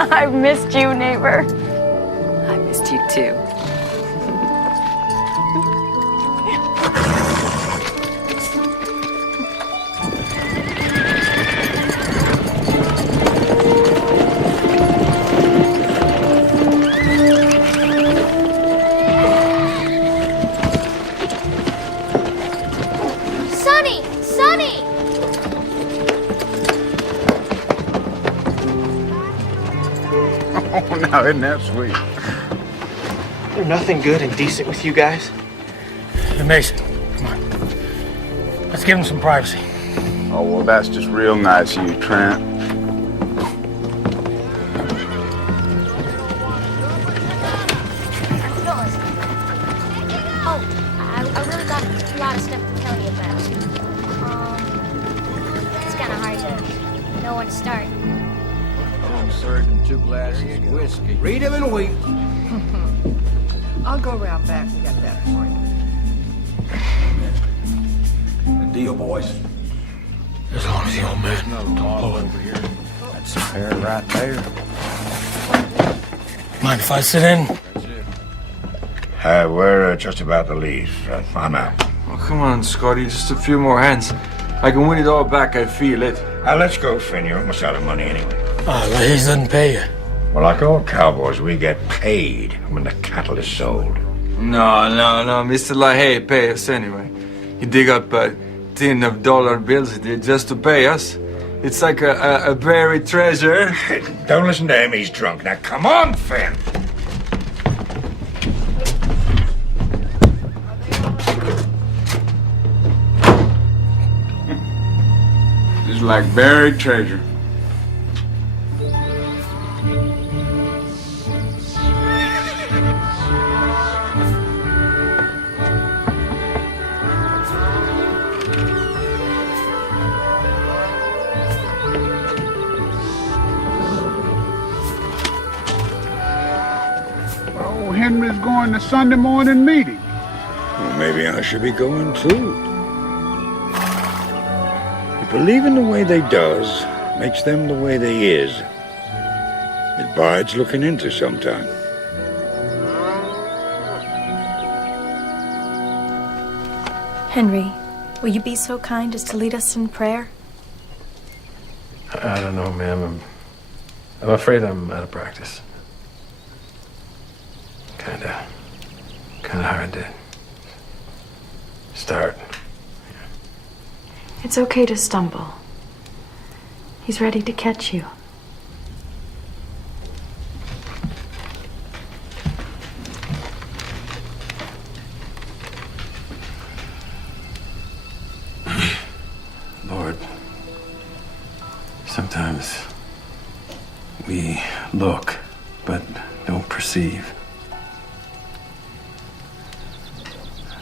I've missed you, neighbor. I missed you too. Sonny! Sonny! Oh, now isn't that sweet? There's nothing good and decent with you guys. Hey, Mason, come on. Let's give him some privacy. Oh, well, that's just real nice of you, Trent. Oh, I really got a lot of stuff to tell you about. It's kind of hard to know when to start. I'm serving 2 glasses of whiskey. Read him and weep. I'll go around back. We got that for you. Good deal, boys. As long as the old man don't blow it. That's a pair right there. Mind if I sit in? We're just about to leave. I'm out. Oh, come on, Scotty. Just a few more hands. I can win it all back. I feel it. Let's go, Finn. You're almost out of money anyway. Lahey's doesn't pay you. Well, like all cowboys, we get paid when the cattle is sold. No. Mr. LaHaye pay us anyway. He dig up a tin of dollar bills just to pay us. It's like a buried treasure. Don't listen to him. He's drunk. Now, come on, Finn. It's like buried treasure. Oh, Henry's going to Sunday morning meeting. Well, maybe I should be going too. You believing the way they does makes them the way they is. It bides looking into sometime. Henry, will you be so kind as to lead us in prayer? I don't know, ma'am. I'm afraid I'm out of practice. Kinda hard to start. It's okay to stumble. He's ready to catch you. Lord, sometimes we look but don't perceive.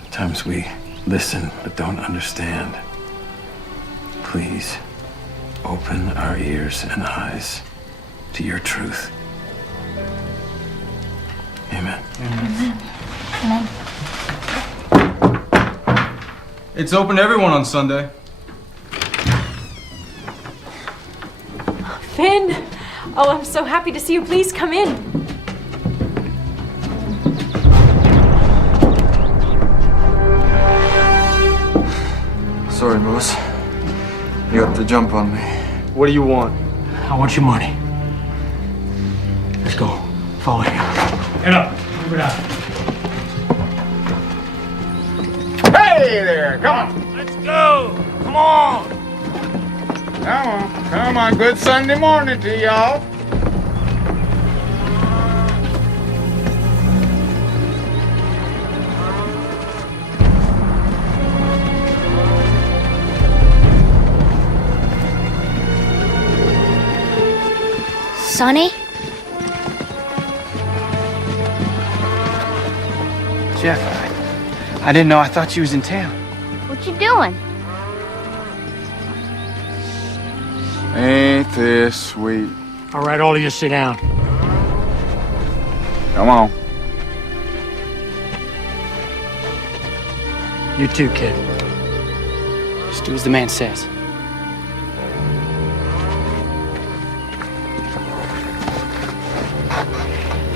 Sometimes we listen but don't understand. Please open our ears and eyes to your truth. Amen. Amen. It's open to everyone on Sunday. Finn! Oh, I'm so happy to see you. Please come in. Sorry, boss. You have to jump on me. What do you want? I want your money. Let's go. Follow him. Get up. Move it out. Hey there, come on. Let's go. Come on. Come on. Good Sunday morning to y'all. Sonny? Jeff, I didn't know. I thought you was in town. What you doing? Ain't this sweet? All right, all of you sit down. Come on. You too, kid. Just do as the man says.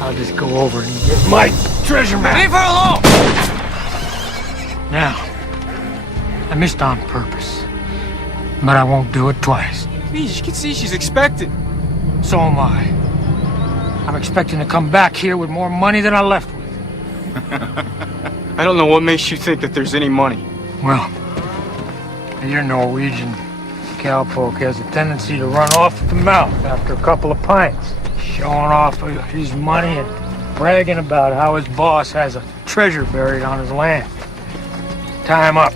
I'll just go over and get my treasure map. Leave her alone! Now, I missed on purpose, but I won't do it twice. Please, you can see she's expected. So am I. I'm expecting to come back here with more money than I left with. I don't know what makes you think that there's any money. Well, you're Norwegian. Cowpoke has a tendency to run off at the mouth after a couple of pints, showing off his money and bragging about how his boss has a treasure buried on his land. Tie him up.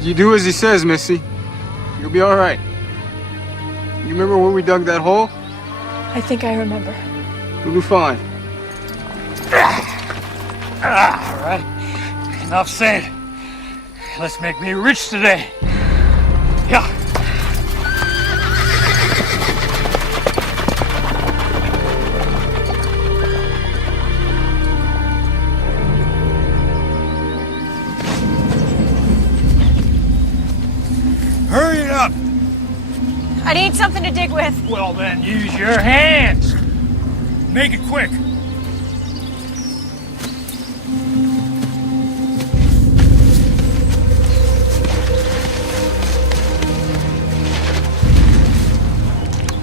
You do as he says, Missy. You'll be all right. You remember where we dug that hole? I think I remember. You'll be fine. All right. Enough said. Let's make me rich today. Yeah. Hurry it up. I need something to dig with. Well, then use your hands. Make it quick.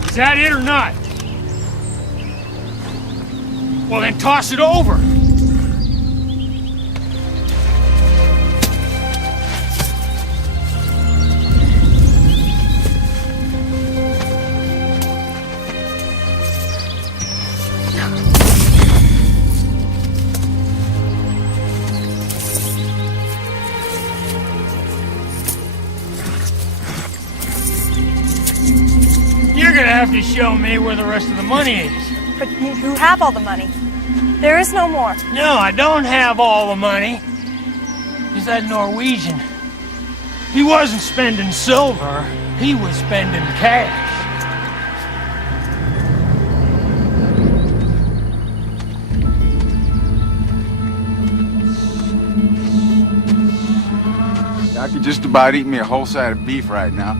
Is that it or not? Well, then toss it over. You're gonna have to show me where the rest of the money is. But you have all the money. There is no more. No, I don't have all the money. Is that Norwegian? He wasn't spending silver. He was spending cash. I could just about eat me a whole side of beef right now.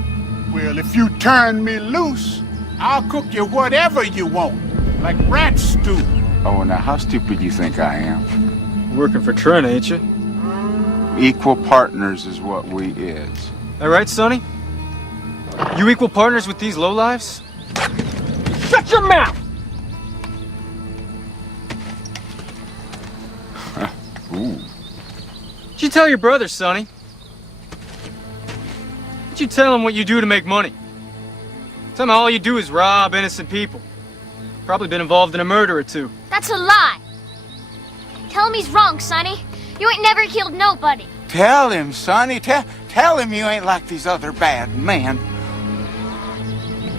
Well, if you turn me loose, I'll cook you whatever you want, like rat stew. Oh, now how stupid you think I am? Working for Trent, ain't you? Equal partners is what we is. All right, Sonny? You equal partners with these lowlives? Shut your mouth! Ooh. What'd you tell your brother, Sonny? What'd you tell him what you do to make money? Tell him all you do is rob innocent people. Probably been involved in a murder or two. That's a lie. Tell him he's wrong, Sonny. You ain't never killed nobody. Tell him, Sonny. Tell him you ain't like these other bad men.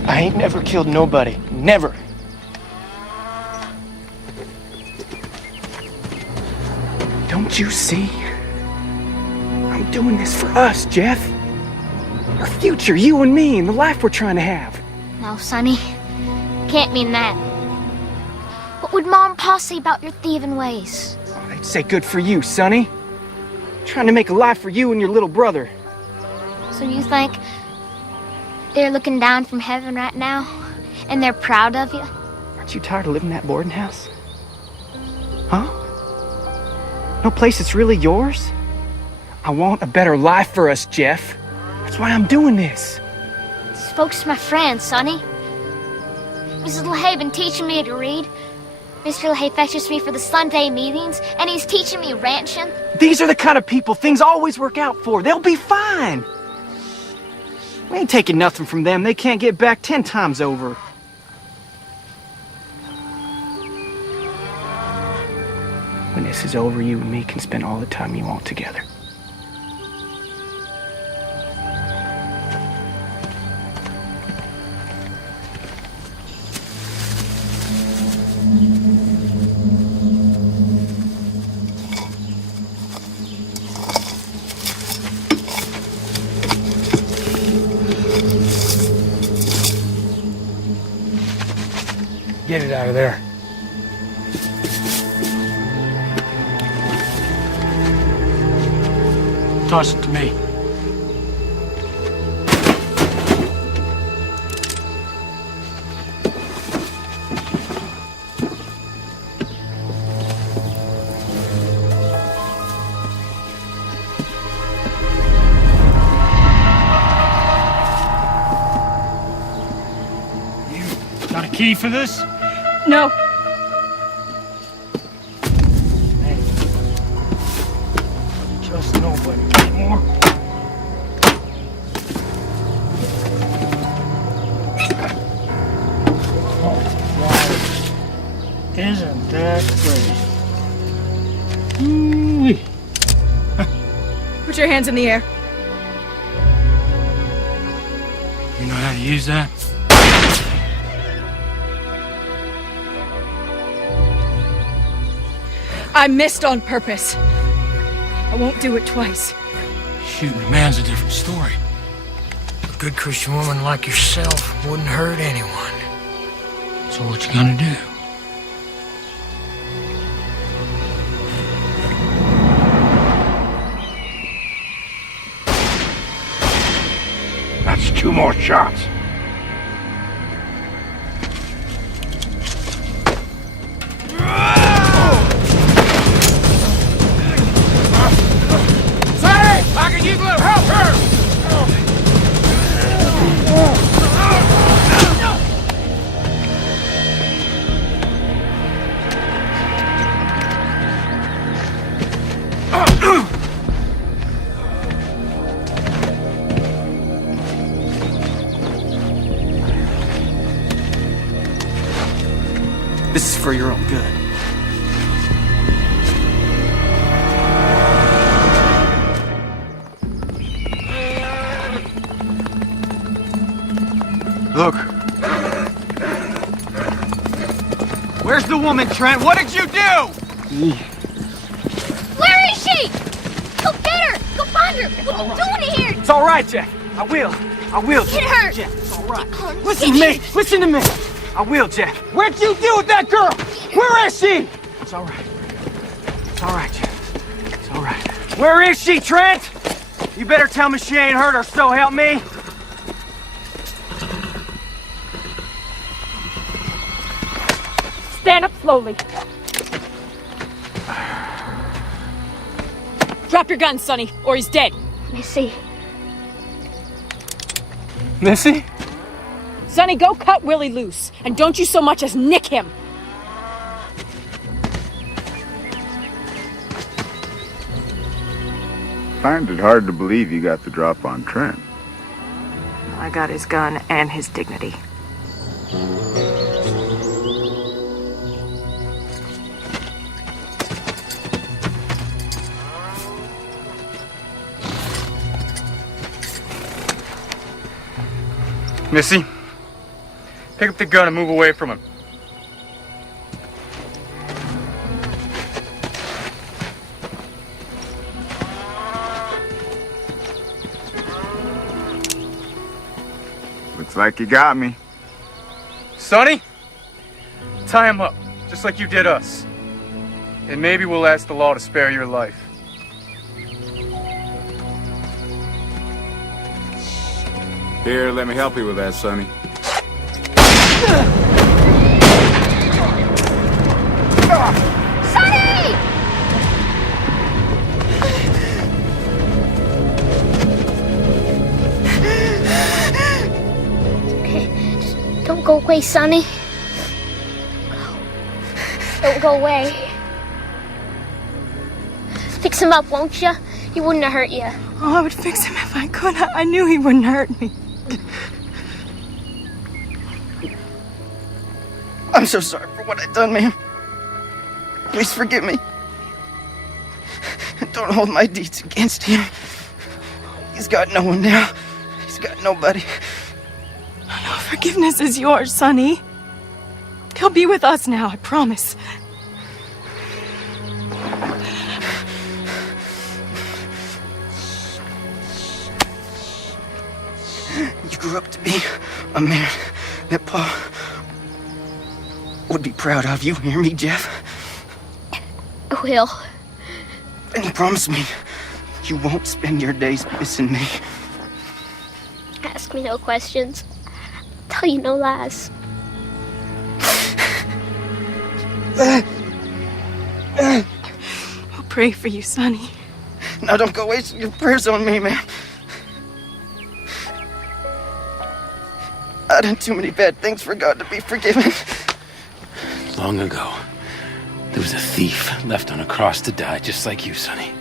I ain't never killed nobody. Never. Don't you see? I'm doing this for us, Jeff. Our future, you and me, and the life we're trying to have. No, Sonny. Can't mean that. What would Mom and Pa say about your thieving ways? They'd say good for you, Sonny. Trying to make a life for you and your little brother. So you think they're looking down from heaven right now, and they're proud of you? Aren't you tired of living in that boarding house? Huh? No place that's really yours? I want a better life for us, Jeff. That's why I'm doing this. These folks are my friends, Sonny. Mrs. LaHaye been teaching me to read. Mr. LaHaye fetches me for the Sunday meetings, and he's teaching me ranching. These are the kind of people things always work out for. They'll be fine. We ain't taking nothing from them. They can't get back 10 times over. When this is over, you and me can spend all the time you want together. Get it out of there. Toss it to me. You got a key for this? No. Trust nobody anymore. Oh, wow. Isn't that great? Ooh-wee. Put your hands in the air. You know how to use that? I missed on purpose. I won't do it twice. Shooting a man's a different story. A good Christian woman like yourself wouldn't hurt anyone. So what you gonna do? That's 2 more shots. This is for your own good. Look. Where's the woman, Trent? What did you do? Where is she? Go get her! Go find her! What are you doing here? It's all right, Jeff. I will. Get her! Jeff, it's all right. Listen to me. Listen to me. I will, Jeff. What'd you do with that girl? Where is she? It's all right. It's all right, Jeff. It's all right. Where is she, Trent? You better tell me she ain't hurt or so help me. Stand up slowly. Drop your gun, Sonny, or he's dead. Missy. Missy? Sonny, go cut Willie loose, and don't you so much as nick him. Find it hard to believe you got the drop on Trent. I got his gun and his dignity. Missy, pick up the gun and move away from him. Looks like you got me. Sonny, tie him up, just like you did us. And maybe we'll ask the law to spare your life. Here, let me help you with that, Sonny. Sonny! It's okay. Just don't go away, Sonny. Don't go away. Fix him up, won't you? He wouldn't have hurt you. Oh, I would fix him if I could. I knew he wouldn't hurt me. I'm so sorry for what I've done, ma'am. Please forgive me. Don't hold my deeds against him. He's got no one now. He's got nobody. No, forgiveness is yours, Sonny. He'll be with us now, I promise. You grew up to be a man that Pa would be proud of. You hear me, Jeff? I will. And you promise me you won't spend your days missing me. Ask me no questions. Tell you no lies. I'll pray for you, Sonny. Now don't go wasting your prayers on me, man. I've done too many bad things for God to be forgiven. Long ago, there was a thief left on a cross to die, just like you, Sonny.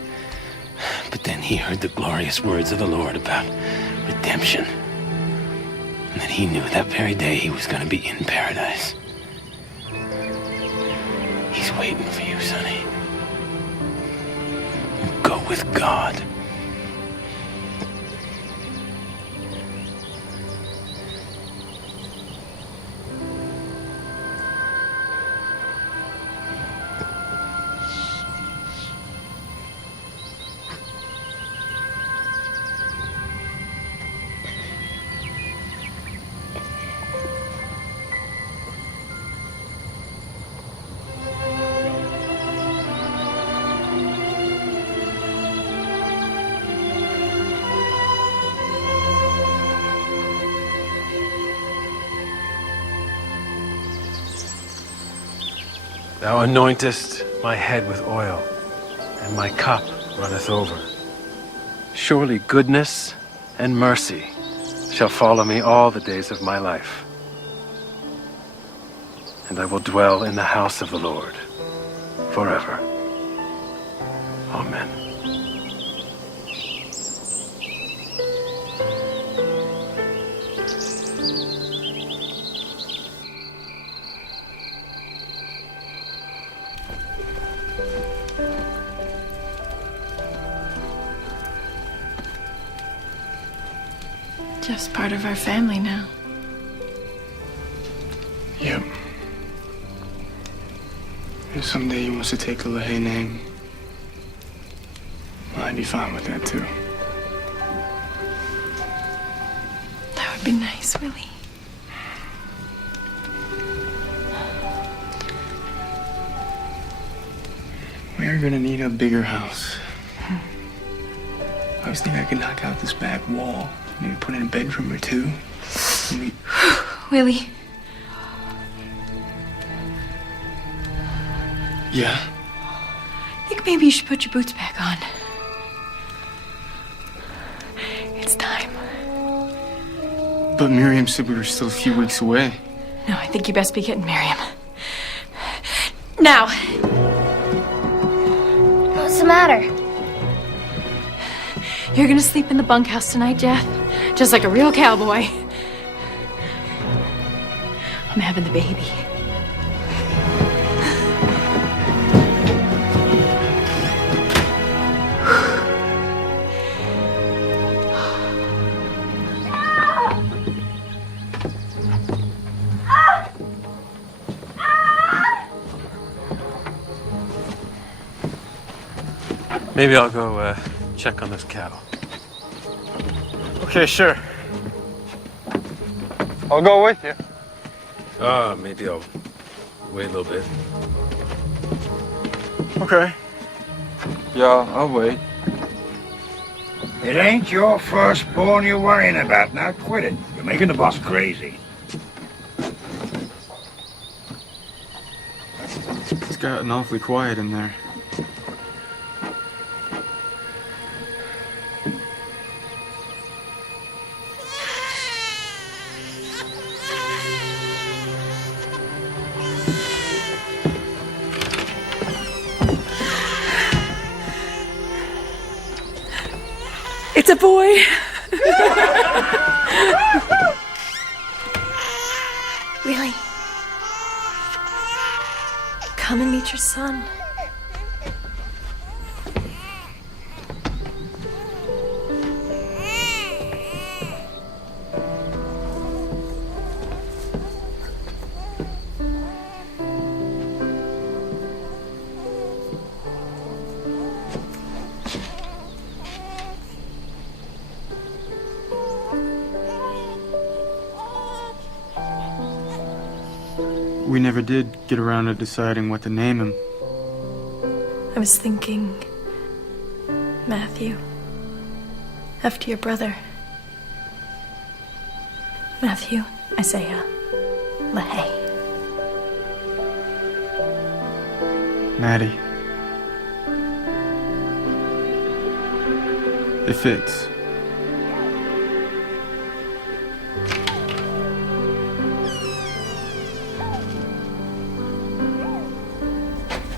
But then he heard the glorious words of the Lord about redemption. And then he knew that very day he was going to be in paradise. He's waiting for you, Sonny. Go with God. Thou anointest my head with oil, and my cup runneth over. Surely goodness and mercy shall follow me all the days of my life, and I will dwell in the house of the Lord forever. Amen. Jeff's part of our family now. Yep. If someday he wants to take the LaHaye name, well, I'd be fine with that too. That would be nice, Willie. We're gonna need a bigger house. I was thinking I could knock out this back wall, maybe put in a bedroom or two. Maybe... Willie. Yeah? I think maybe you should put your boots back on. It's time. But Miriam said we were still a few weeks away. No, I think you best be getting Miriam. Now! What's the matter? You're gonna sleep in the bunkhouse tonight, Jeff. Just like a real cowboy. I'm having the baby. Maybe I'll go check on this cow. Okay, sure. I'll go with you. Maybe I'll wait a little bit. Okay. Yeah, I'll wait. It ain't your firstborn you're worrying about. Now quit it. You're making the boss crazy. It's gotten awfully quiet in there. It's a boy. Willie. Come and meet your son. We never did get around to deciding what to name him. I was thinking Matthew, after your brother. Matthew Isaiah LaHaye. Maddie. It fits.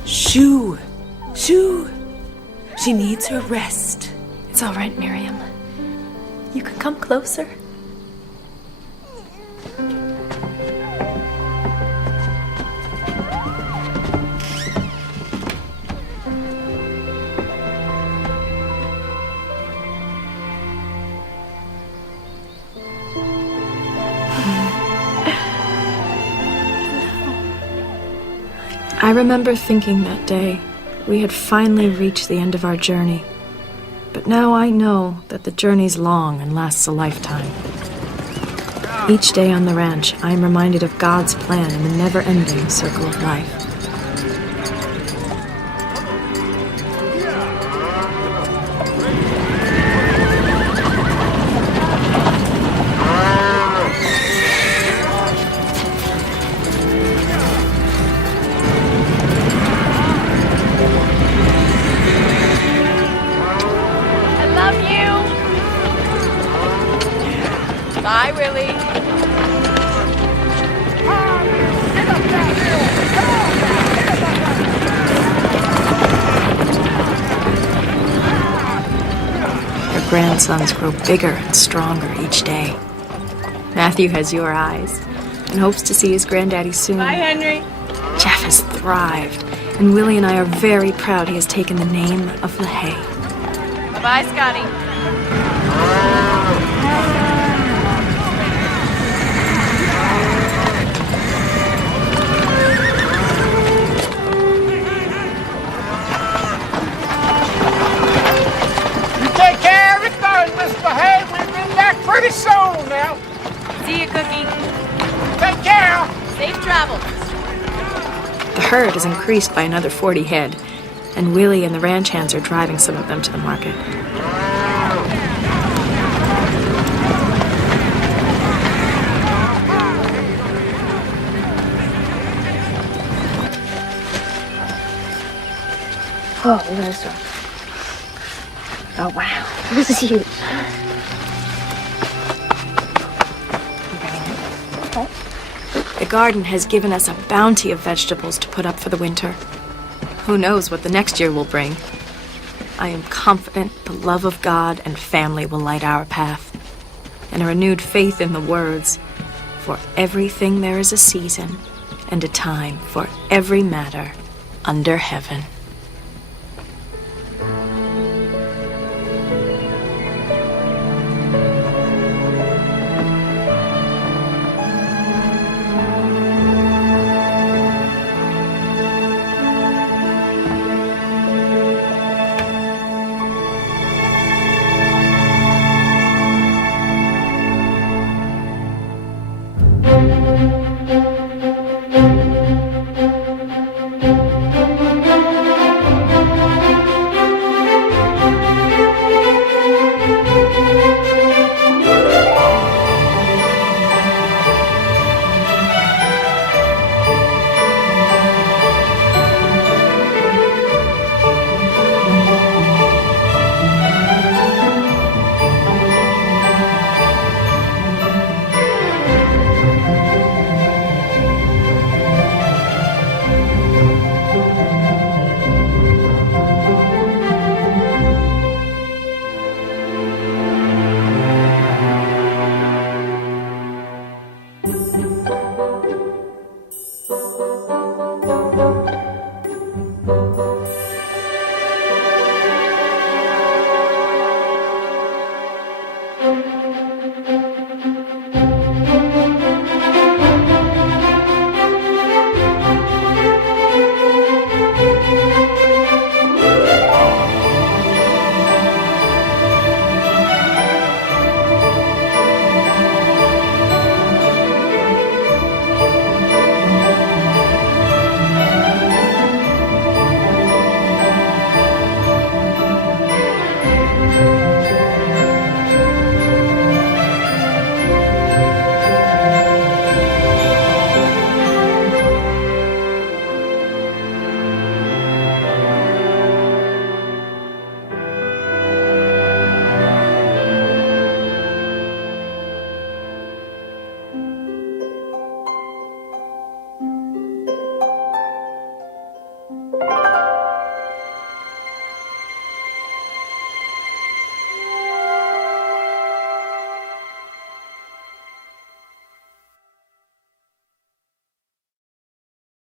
Shoo! Shoo! She needs her rest. It's all right, Miriam. You can come closer. I remember thinking that day we had finally reached the end of our journey. But now I know that the journey's long and lasts a lifetime. Each day on the ranch, I am reminded of God's plan in the never-ending circle of life. Bye, Willie. Her grandsons grow bigger and stronger each day. Matthew has your eyes and hopes to see his granddaddy soon. Bye, Henry. Jeff has thrived, and Willie and I are very proud he has taken the name of LaHaye. Bye-bye, Scotty. Take care of everything, Mr. Hay. We'll be back pretty soon now. See you, Cookie. Take care. Safe travels. The herd has increased by another 40 head, and Willie and the ranch hands are driving some of them to the market. Oh, this one. Oh, wow. This is huge. The garden has given us a bounty of vegetables to put up for the winter. Who knows what the next year will bring? I am confident the love of God and family will light our path, and a renewed faith in the words, "For everything there is a season, and a time for every matter under heaven."